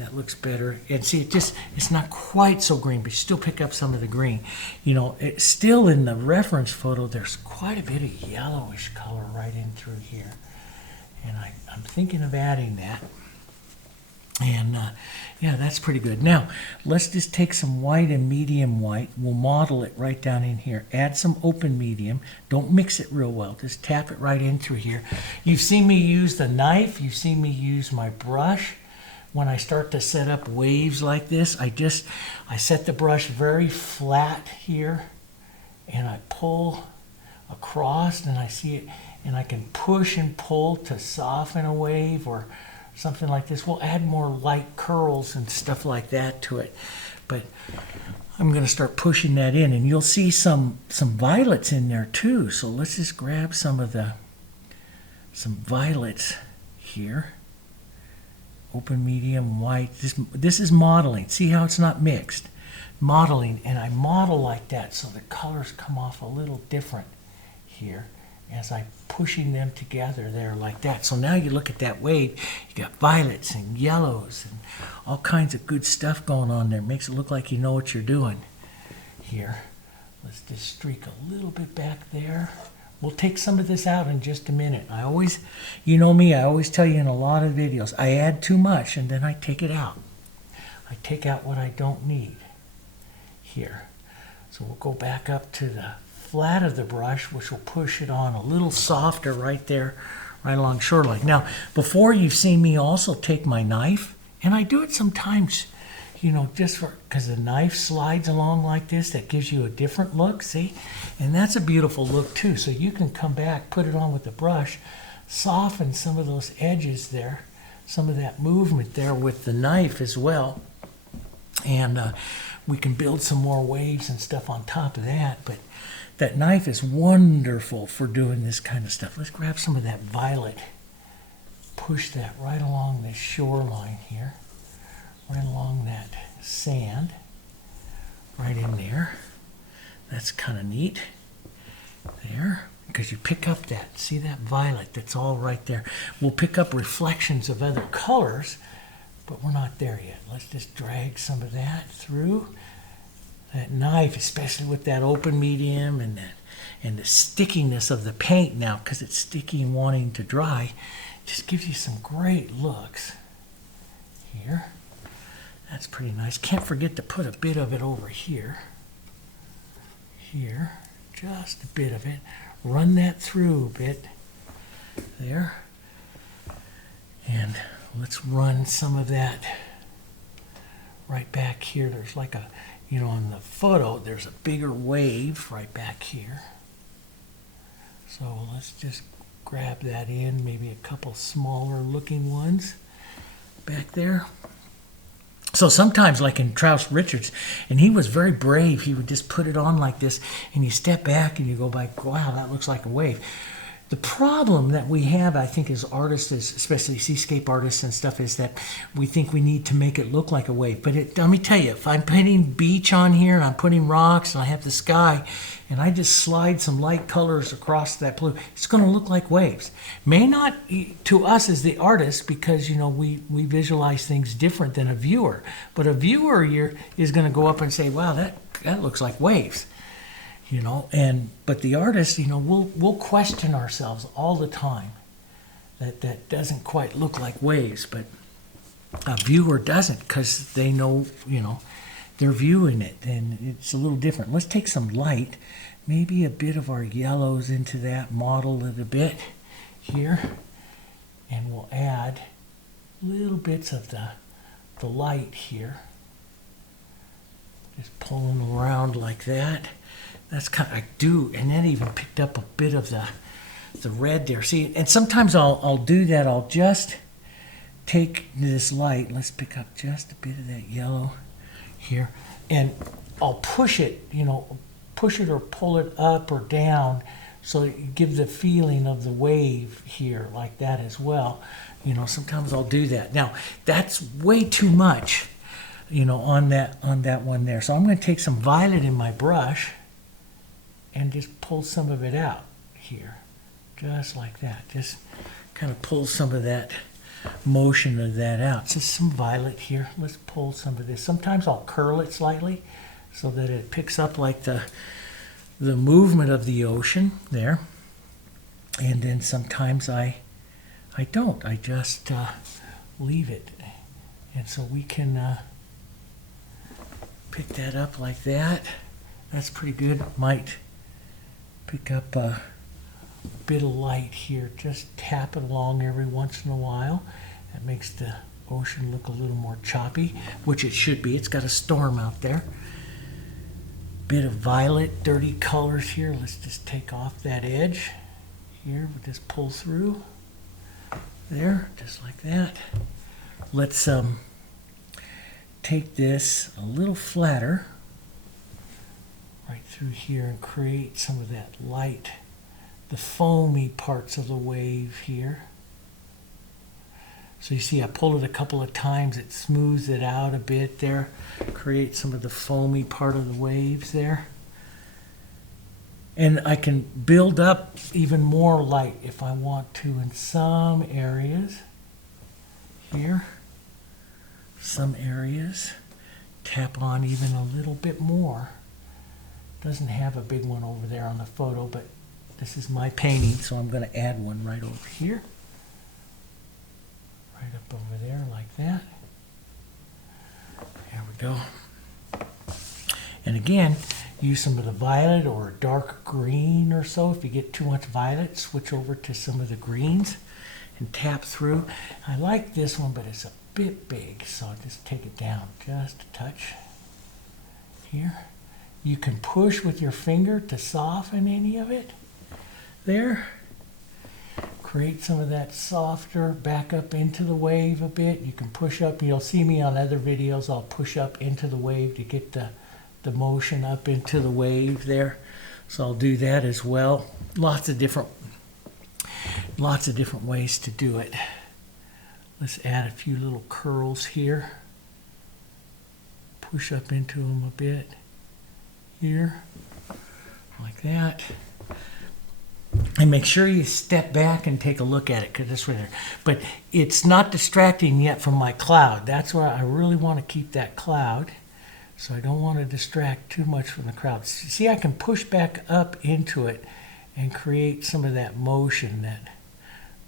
That looks better. And see, it's not quite so green, but you still pick up some of the green. You know, it's still in the reference photo, there's quite a bit of yellowish color right in through here. And I'm thinking of adding that. And yeah, that's pretty good. Now, let's just take some white and medium white. We'll model it right down in here. Add some open medium. Don't mix it real well. Just tap it right in through here. You've seen me use the knife. You've seen me use my brush. When I start to set up waves like this, I set the brush very flat here, and I pull across, and I see it, and I can push and pull to soften a wave or something like this. We'll add more light curls and stuff like that to it. But I'm going to start pushing that in, and you'll see some violets in there too. So let's just grab some violets here. Open, medium, white. This is modeling. See how it's not mixed? Modeling, and I model like that so the colors come off a little different here as I'm pushing them together there like that. So now you look at that wave, you got violets and yellows and all kinds of good stuff going on there. It makes it look like you know what you're doing here. Let's just streak a little bit back there. We'll take some of this out in just a minute. You know me, I always tell you in a lot of videos, I add too much and then I take it out. I take out what I don't need here. So we'll go back up to the flat of the brush, which will push it on a little softer right there, right along shoreline. Now, before you've seen me also take my knife, and I do it sometimes, you know, just because the knife slides along like this, that gives you a different look, see? And that's a beautiful look too. So you can come back, put it on with the brush, soften some of those edges there, some of that movement there with the knife as well. And we can build some more waves and stuff on top of that. But that knife is wonderful for doing this kind of stuff. Let's grab some of that violet, push that right along this shoreline here. Right along that sand, right in there. That's kind of neat there, because you pick up that, see that violet that's all right there. We'll pick up reflections of other colors, but we're not there yet. Let's just drag some of that through that knife, especially with that open medium and the stickiness of the paint now, because it's sticky and wanting to dry, just gives you some great looks here. That's pretty nice. Can't forget to put a bit of it over here. Here, just a bit of it. Run that through a bit there. And let's run some of that right back here. There's like a, you know, on the photo, there's a bigger wave right back here. So let's just grab that in, maybe a couple smaller looking ones back there. So sometimes, like in Trouse Richards, and he was very brave, he would just put it on like this, and you step back and you go like, wow, that looks like a wave. The problem that we have, I think, as artists, especially seascape artists and stuff, is that we think we need to make it look like a wave. But let me tell you, if I'm putting beach on here and I'm putting rocks and I have the sky and I just slide some light colors across that blue, it's going to look like waves. May not to us as the artist, because, you know, we visualize things different than a viewer. But a viewer is going to go up and say, wow, that looks like waves. But the artist, we'll question ourselves all the time that doesn't quite look like waves, but a viewer doesn't, because they know, they're viewing it, and it's a little different. Let's take some light, maybe a bit of our yellows into that, model it a bit here, and we'll add little bits of the light here. Just pulling around like that. That's kind of, and then even picked up a bit of the red there. See, and sometimes I'll do that. I'll just take this light. Let's pick up just a bit of that yellow here, and I'll push it, push it or pull it up or down, so you give the feeling of the wave here, like that as well. Sometimes I'll do that. Now, that's way too much, on that one there. So I'm going to take some violet in my brush and just pull some of it out here, just like that. Just kind of pull some of that motion of that out. Just some violet here. Let's pull some of this. Sometimes I'll curl it slightly so that it picks up like the movement of the ocean there. And then sometimes I don't. I just leave it. And so we can pick that up like that. That's pretty good. Might pick up a bit of light here. Just tap it along every once in a while. That makes the ocean look a little more choppy, which it should be. It's got a storm out there. Bit of violet, dirty colors here. Let's just take off that edge here. We'll just pull through there, just like that. Let's take this a little flatter right through here and create some of that light, the foamy parts of the wave here. So you see I pulled it a couple of times, it smooths it out a bit there, create some of the foamy part of the waves there. And I can build up even more light if I want to in some areas here. Some areas, tap on even a little bit more. Doesn't have a big one over there on the photo, but this is my painting, so I'm going to add one right over here. Right up over there like that. There we go. And again, use some of the violet or a dark green or so. If you get too much violet, switch over to some of the greens and tap through. I like this one, but it's a bit big, so I'll just take it down just a touch here. You can push with your finger to soften any of it there. Create some of that softer, back up into the wave a bit. You can push up. You'll see me on other videos. I'll push up into the wave to get the motion up into the wave there. So I'll do that as well. Lots of different ways to do it. Let's add a few little curls here. Push up into them a bit here, like that. And make sure you step back and take a look at it, because it's right there. But it's not distracting yet from my cloud. That's why I really want to keep that cloud. So I don't want to distract too much from the crowd. See, I can push back up into it and create some of that motion, that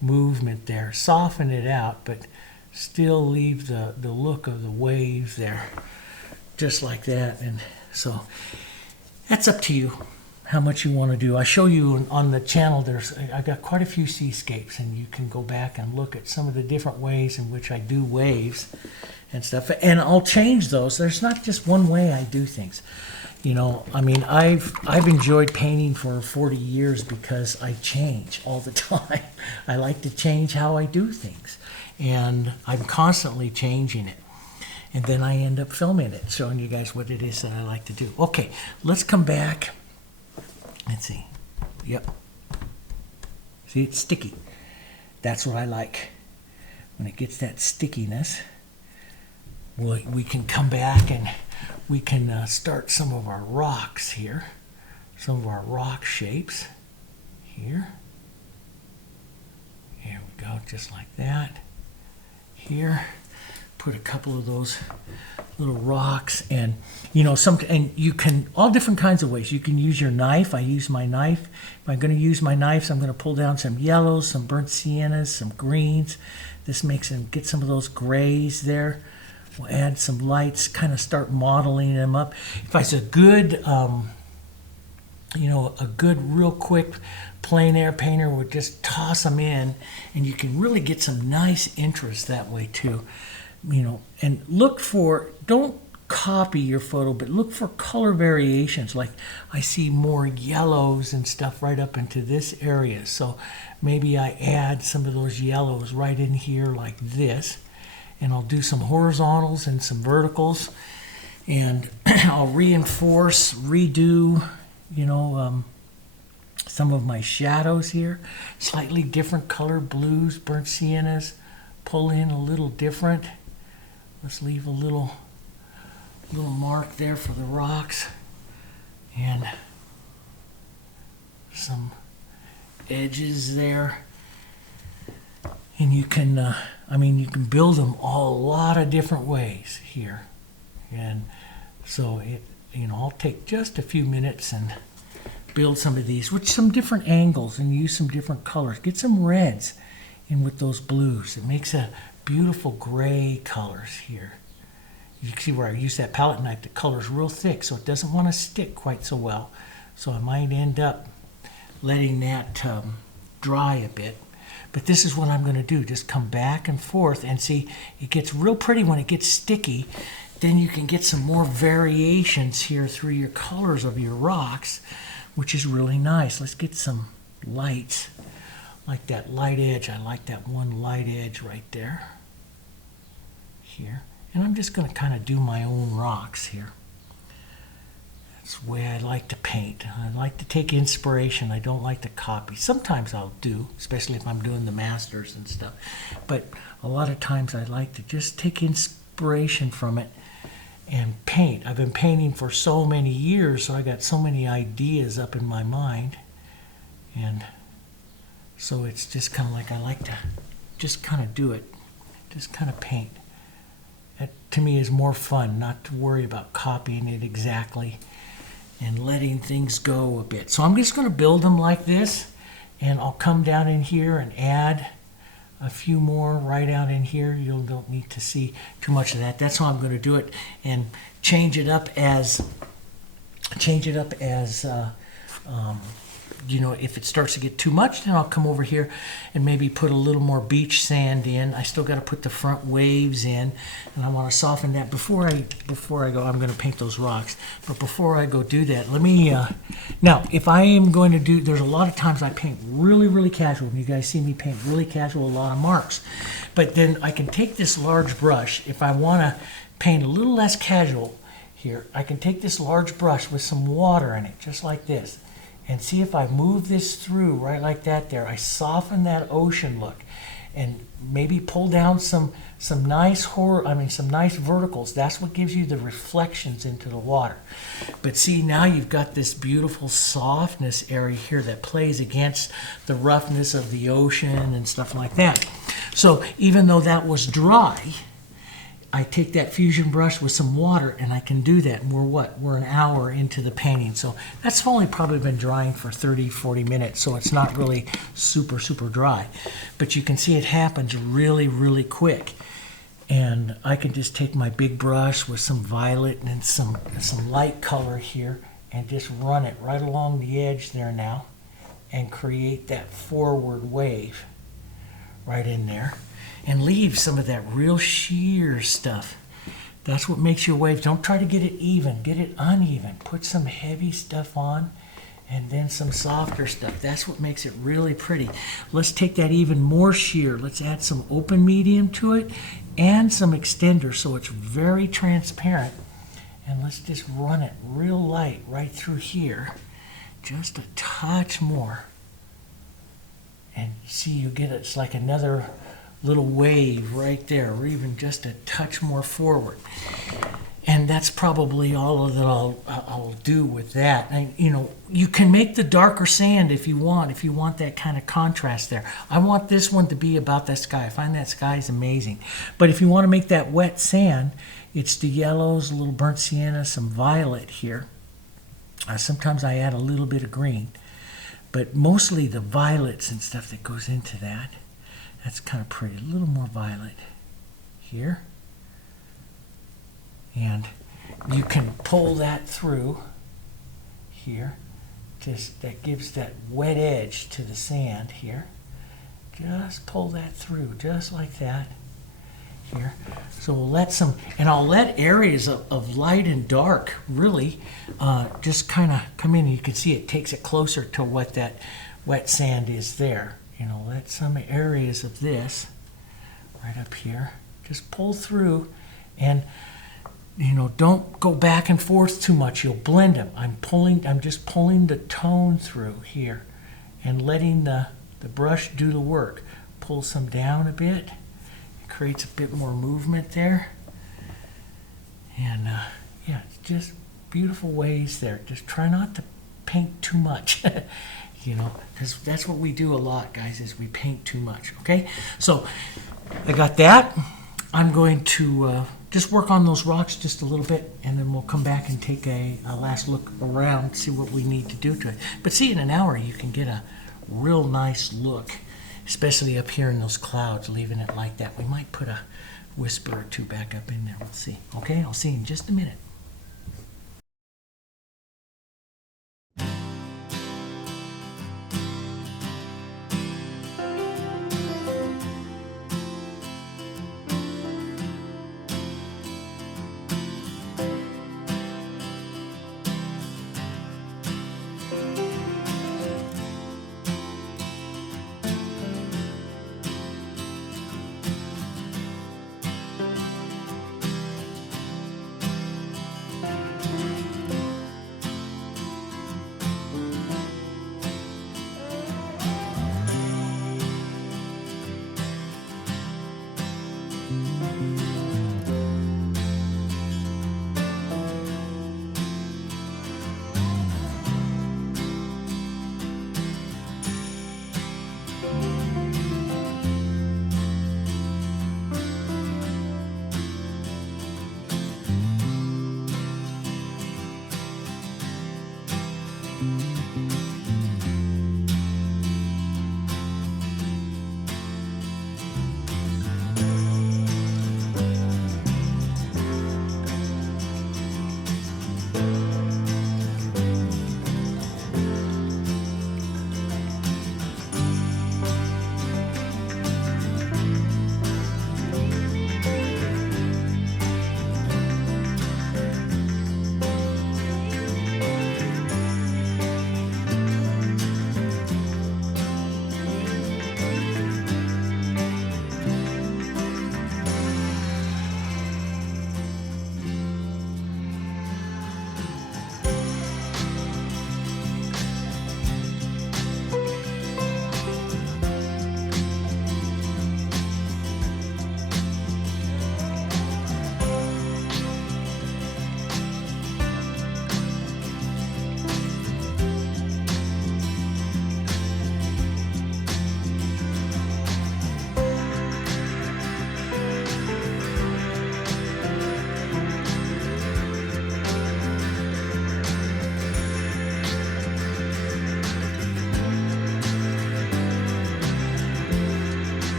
movement there. Soften it out, but still leave the look of the wave there, just like that. And so that's up to you, how much you want to do. I show you on the channel, I've got quite a few seascapes, and you can go back and look at some of the different ways in which I do waves and stuff. And I'll change those. There's not just one way I do things. I mean, I've enjoyed painting for 40 years because I change all the time. I like to change how I do things, and I'm constantly changing it. And then I end up filming it, showing you guys what it is that I like to do. Okay, let's come back. Let's see. Yep. See, it's sticky. That's what I like. When it gets that stickiness, we can come back and we can start some of our rocks here. Some of our rock shapes here. Here we go, just like that. Here. Put a couple of those little rocks, and and you can, all different kinds of ways. You can use your knife. I use my knife. If I'm going to use my knife, I'm going to pull down some yellows, some burnt siennas, some greens. This makes them get some of those grays there. We'll add some lights, kind of start modeling them up. If it's a good, a good real quick plein air painter would just toss them in, and you can really get some nice interest that way too. And look for, don't copy your photo, but look for color variations. Like I see more yellows and stuff right up into this area. So maybe I add some of those yellows right in here like this. And I'll do some horizontals and some verticals. And I'll reinforce, redo, some of my shadows here. Slightly different color, blues, burnt siennas. Pull in a little different. Let's leave a little mark there for the rocks, and some edges there. And you can, you can build them all a lot of different ways here. And so I'll take just a few minutes and build some of these with some different angles and use some different colors. Get some reds in with those blues. It makes a beautiful gray colors here. You can see where I use that palette knife, the color's real thick, so it doesn't want to stick quite so well. So I might end up letting that dry a bit. But this is what I'm going to do. Just come back and forth, and see, it gets real pretty when it gets sticky. Then you can get some more variations here through your colors of your rocks, which is really nice. Let's get some lights, like that light edge. I like that one light edge right there. Here. And I'm just going to kind of do my own rocks here. That's the way I like to paint. I like to take inspiration. I don't like to copy. Sometimes I'll do, especially if I'm doing the masters and stuff. But a lot of times I like to just take inspiration from it and paint. I've been painting for so many years, so I got so many ideas up in my mind. And so it's just kind of like I like to just kind of do it. Just kind of paint. That to me is more fun, not to worry about copying it exactly and letting things go a bit. So I'm just going to build them like this, and I'll come down in here and add a few more right out in here. You don't need to see too much of that. That's how I'm going to do it, and change it up as if it starts to get too much, then I'll come over here and maybe put a little more beach sand in. I still got to put the front waves in, and I want to soften that before I go. I'm going to paint those rocks, but before I go do that, let me now if I am going to do, there's a lot of times I paint really casual. You guys see me paint really casual, a lot of marks, but then I can take this large brush. If I want to paint a little less casual here, I can take this large brush with some water in it, just like this. And see, if I move this through right like that there, I soften that ocean look, and maybe pull down some nice some nice verticals. That's what gives you the reflections into the water. But see, now you've got this beautiful softness area here that plays against the roughness of the ocean and stuff like that. So even though that was dry, I take that fusion brush with some water, and I can do that. And we're an hour into the painting. So that's only probably been drying for 30, 40 minutes. So it's not really super dry. But you can see it happens really quick. And I can just take my big brush with some violet and some light color here, and just run it right along the edge there now, and create that forward wave right in there. And leave some of that real sheer stuff. That's what makes your wave. Don't try to get it even, get it uneven. Put some heavy stuff on, and then some softer stuff. That's what makes it really pretty. Let's take that even more sheer. Let's add some open medium to it and some extender so it's very transparent. And let's just run it real light right through here. Just a touch more. And see, you get it. It's like another little wave right there, or even just a touch more forward. And that's probably all that I'll do with that. You know, you can make the darker sand if you want that kind of contrast there. I want this one to be about that sky. I find that sky is amazing. But if you want to make that wet sand, it's the yellows, a little burnt sienna, some violet here. Sometimes I add a little bit of green, but mostly the violets and stuff that goes into that. That's kind of pretty. A little more violet here. And you can pull that through here. Just that gives that wet edge to the sand here. Just pull that through, just like that here. So we'll let some, and I'll let areas of light and dark really just kind of come in. You can see it takes it closer to what that wet sand is there. You know, let some areas of this right up here just pull through, and you know, don't go back and forth too much. You'll blend them. I'm just pulling the tone through here and letting the brush do the work. Pull some down a bit. It creates a bit more movement there. And yeah, it's just beautiful ways there. Just try not to paint too much. You know, because that's what we do a lot, guys, is we paint too much. Okay, so I got that. I'm going to just work on those rocks just a little bit, and then we'll come back and take a last look around, see what we need to do to it. But see, in an hour you can get a real nice look, especially up here in those clouds, leaving it like that. We might put a whisper or two back up in there. We'll see. Okay, I'll see you in just a minute.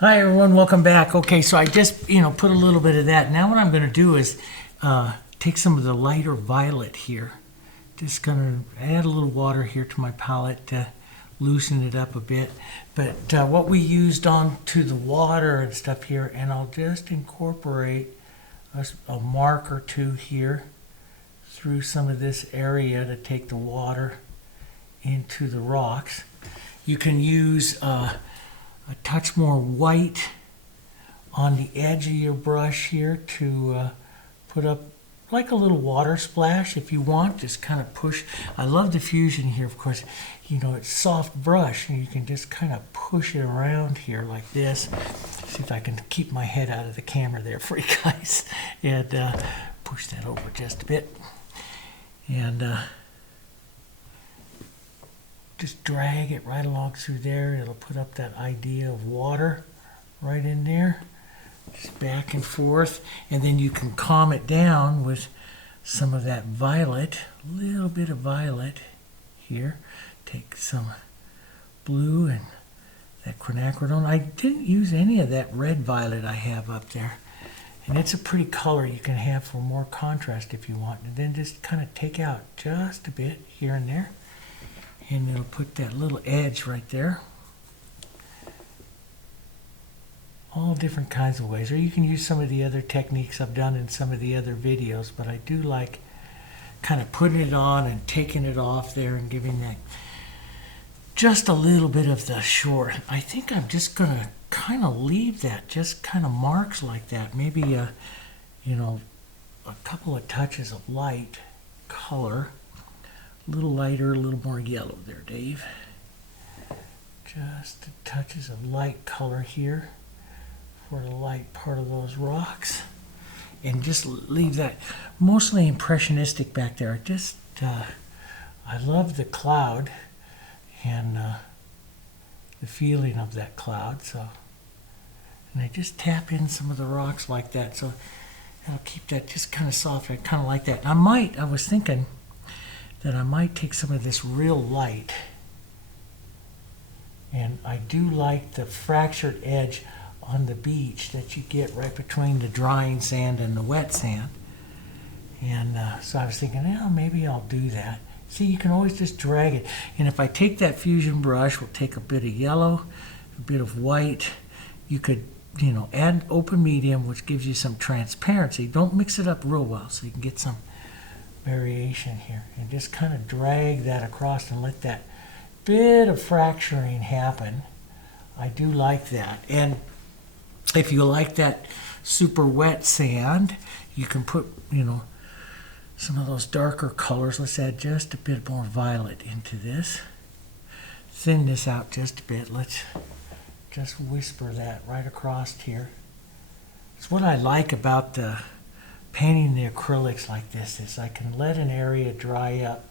Hi everyone, welcome back. Okay, so I just, put a little bit of that. Now what I'm going to do is take some of the lighter violet here. Just going to add a little water here to my palette to loosen it up a bit. But what we used onto the water and stuff here, and I'll just incorporate a mark or two here through some of this area to take the water into the rocks. You can use a touch more white on the edge of your brush here to put up like a little water splash if you want. Just kind of push. I love the fusion here, of course. It's soft brush and you can just kind of push it around here like this. See if I can keep my head out of the camera there for you guys. And push that over just a bit. And just drag it right along through there. It'll put up that idea of water right in there. Just back and forth. And then you can calm it down with some of that violet. A little bit of violet here. Take some blue and that quinacridone. I didn't use any of that red violet I have up there. And it's a pretty color you can have for more contrast if you want. And then just kind of take out just a bit here and there. And it'll put that little edge right there. All different kinds of ways. Or you can use some of the other techniques I've done in some of the other videos. But I do like kind of putting it on and taking it off there and giving that just a little bit of the short. I think I'm just going to kind of leave that just kind of marks like that. Maybe, a couple of touches of light color. A little lighter, a little more yellow there, Dave. Just touches of light color here for the light part of those rocks. And just leave that mostly impressionistic back there. Just, I love the cloud and the feeling of that cloud. So, and I just tap in some of the rocks like that. So that'll keep that just kind of soft. I kind of like that. I was thinking that I might take some of this real light, and I do like the fractured edge on the beach that you get right between the drying sand and the wet sand. And so I was thinking, maybe I'll do that. See, you can always just drag it. And if I take that fusion brush, we'll take a bit of yellow, a bit of white. You could, add open medium, which gives you some transparency. Don't mix it up real well so you can get some variation here, and just kind of drag that across and let that bit of fracturing happen. I do like that. And if you like that super wet sand, you can put, some of those darker colors. Let's add just a bit more violet into this. Thin this out just a bit. Let's just whisper that right across here. It's what I like about the painting the acrylics like this is I can let an area dry up.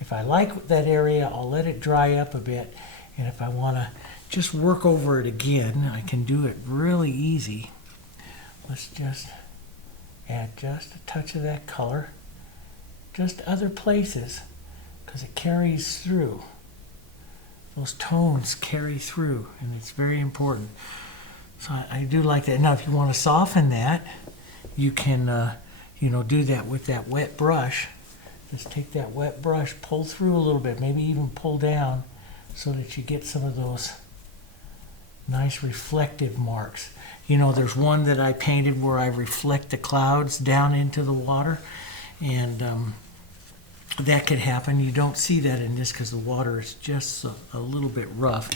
If I like that area, I'll let it dry up a bit. And if I want to just work over it again, I can do it really easy. Let's just add just a touch of that color. Just other places, because it carries through. Those tones carry through, and it's very important. So I do like that. Now, if you want to soften that, you can, do that with that wet brush. Just take that wet brush, pull through a little bit, maybe even pull down so that you get some of those nice reflective marks. There's one that I painted where I reflect the clouds down into the water, and that could happen. You don't see that in this because the water is just a little bit rough.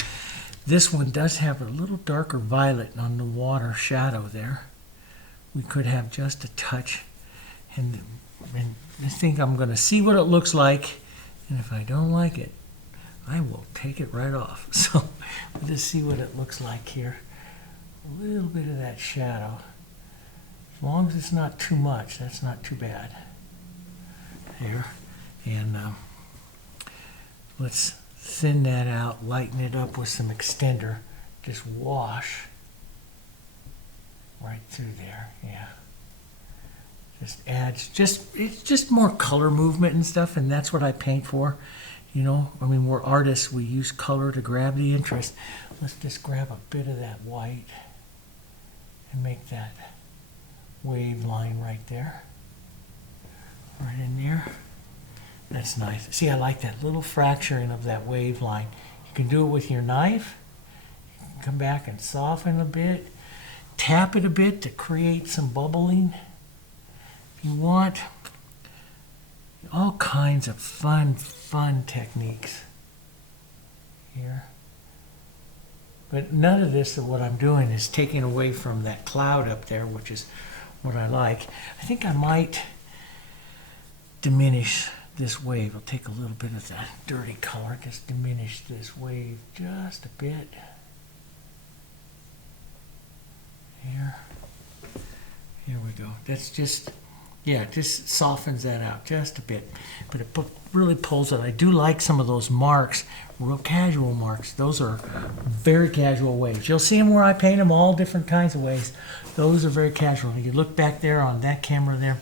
This one does have a little darker violet on the water shadow there. We could have just a touch, and I think I'm going to see what it looks like, and if I don't like it, I will take it right off. So we'll just see what it looks like here. A little bit of that shadow. As long as it's not too much, that's not too bad. There, and let's thin that out, lighten it up with some extender. Just wash right through there, yeah. Just adds, it's just more color movement and stuff, and that's what I paint for. We're artists, we use color to grab the interest. Let's just grab a bit of that white and make that wave line right there. Right in there. That's nice. See, I like that little fracturing of that wave line. You can do it with your knife. You can come back and soften a bit. Tap it a bit to create some bubbling. If you want, all kinds of fun techniques here. But none of this, what I'm doing, is taking away from that cloud up there, which is what I like. I think I might diminish this wave. I'll take a little bit of that dirty color, just diminish this wave just a bit. Here we go. That's just, yeah, it just softens that out just a bit. But it really pulls it. I do like some of those marks, real casual marks. Those are very casual waves. You'll see them where I paint them all different kinds of ways. Those are very casual. You look back there on that camera there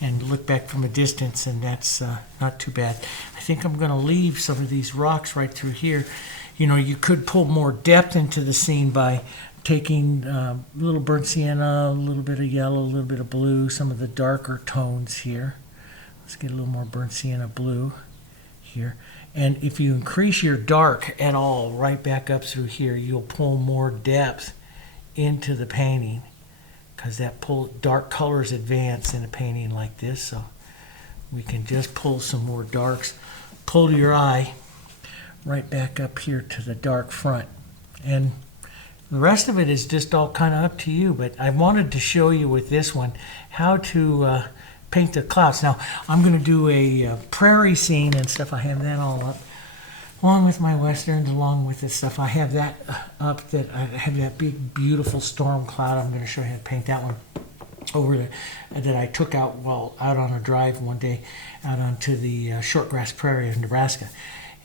and look back from a distance, and that's not too bad. I think I'm going to leave some of these rocks right through here. You know, you could pull more depth into the scene by taking a little burnt sienna, a little bit of yellow, a little bit of blue, some of the darker tones here. Let's get a little more burnt sienna blue here. And if you increase your dark at all right back up through here, you'll pull more depth into the painting, because that dark colors advance in a painting like this. So we can just pull some more darks, pull your eye right back up here to the dark front. And the rest of it is just all kind of up to you, but I wanted to show you with this one how to paint the clouds. Now, I'm going to do a prairie scene and stuff. I have that all up, along with my westerns, along with this stuff. I have that up, that I have that big, beautiful storm cloud. I'm going to show you how to paint that one over there, that I took out while out on a drive one day out onto the shortgrass prairie of Nebraska.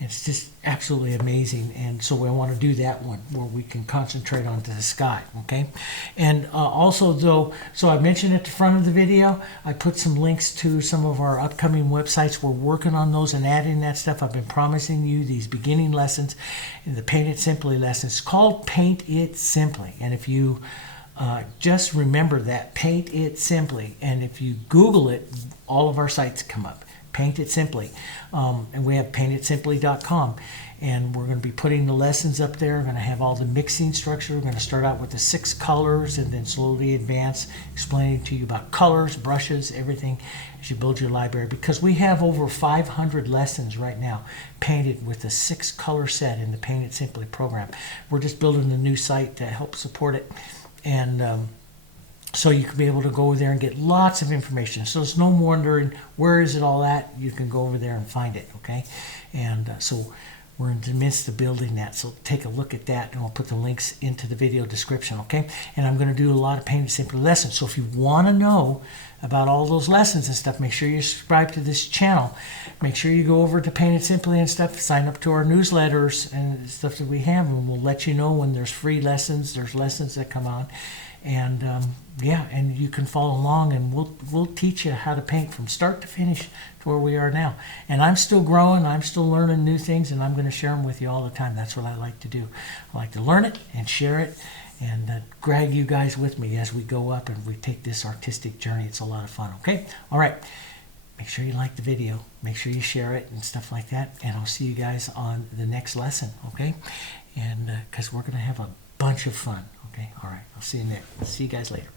It's just absolutely amazing, and so I want to do that one where we can concentrate on the sky, okay? And also, though, so I mentioned at the front of the video, I put some links to some of our upcoming websites. We're working on those and adding that stuff. I've been promising you these beginning lessons and the Paint It Simply lessons. It's called Paint It Simply, and if you just remember that, Paint It Simply, and if you Google it, all of our sites come up. Paint It Simply. And we have paintitsimply.com, and we're going to be putting the lessons up there. We're going to have all the mixing structure. We're going to start out with the 6 colors and then slowly advance, explaining to you about colors, brushes, everything as you build your library, because we have over 500 lessons right now painted with a 6 color set in the Paint It Simply program. We're just building a new site to help support it, and so you can be able to go over there and get lots of information. So it's no wondering where is it all at. You can go over there and find it, okay? And so we're in the midst of building that. So take a look at that, and I'll put the links into the video description, okay? And I'm going to do a lot of Paint It Simply lessons. So if you want to know about all those lessons and stuff, make sure you subscribe to this channel. Make sure you go over to Paint It Simply and stuff, sign up to our newsletters and stuff that we have, and we'll let you know when there's free lessons, there's lessons that come on. And yeah, and you can follow along, and we'll teach you how to paint from start to finish to where we are now. And I'm still growing, I'm still learning new things, and I'm going to share them with you all the time. That's what I like to do. I like to learn it and share it, and drag you guys with me as we go up and we take this artistic journey. It's a lot of fun, okay? All right, make sure you like the video, make sure you share it and stuff like that, and I'll see you guys on the next lesson, okay? And because we're going to have a bunch of fun. Okay, all right, I'll see you next. See you guys later.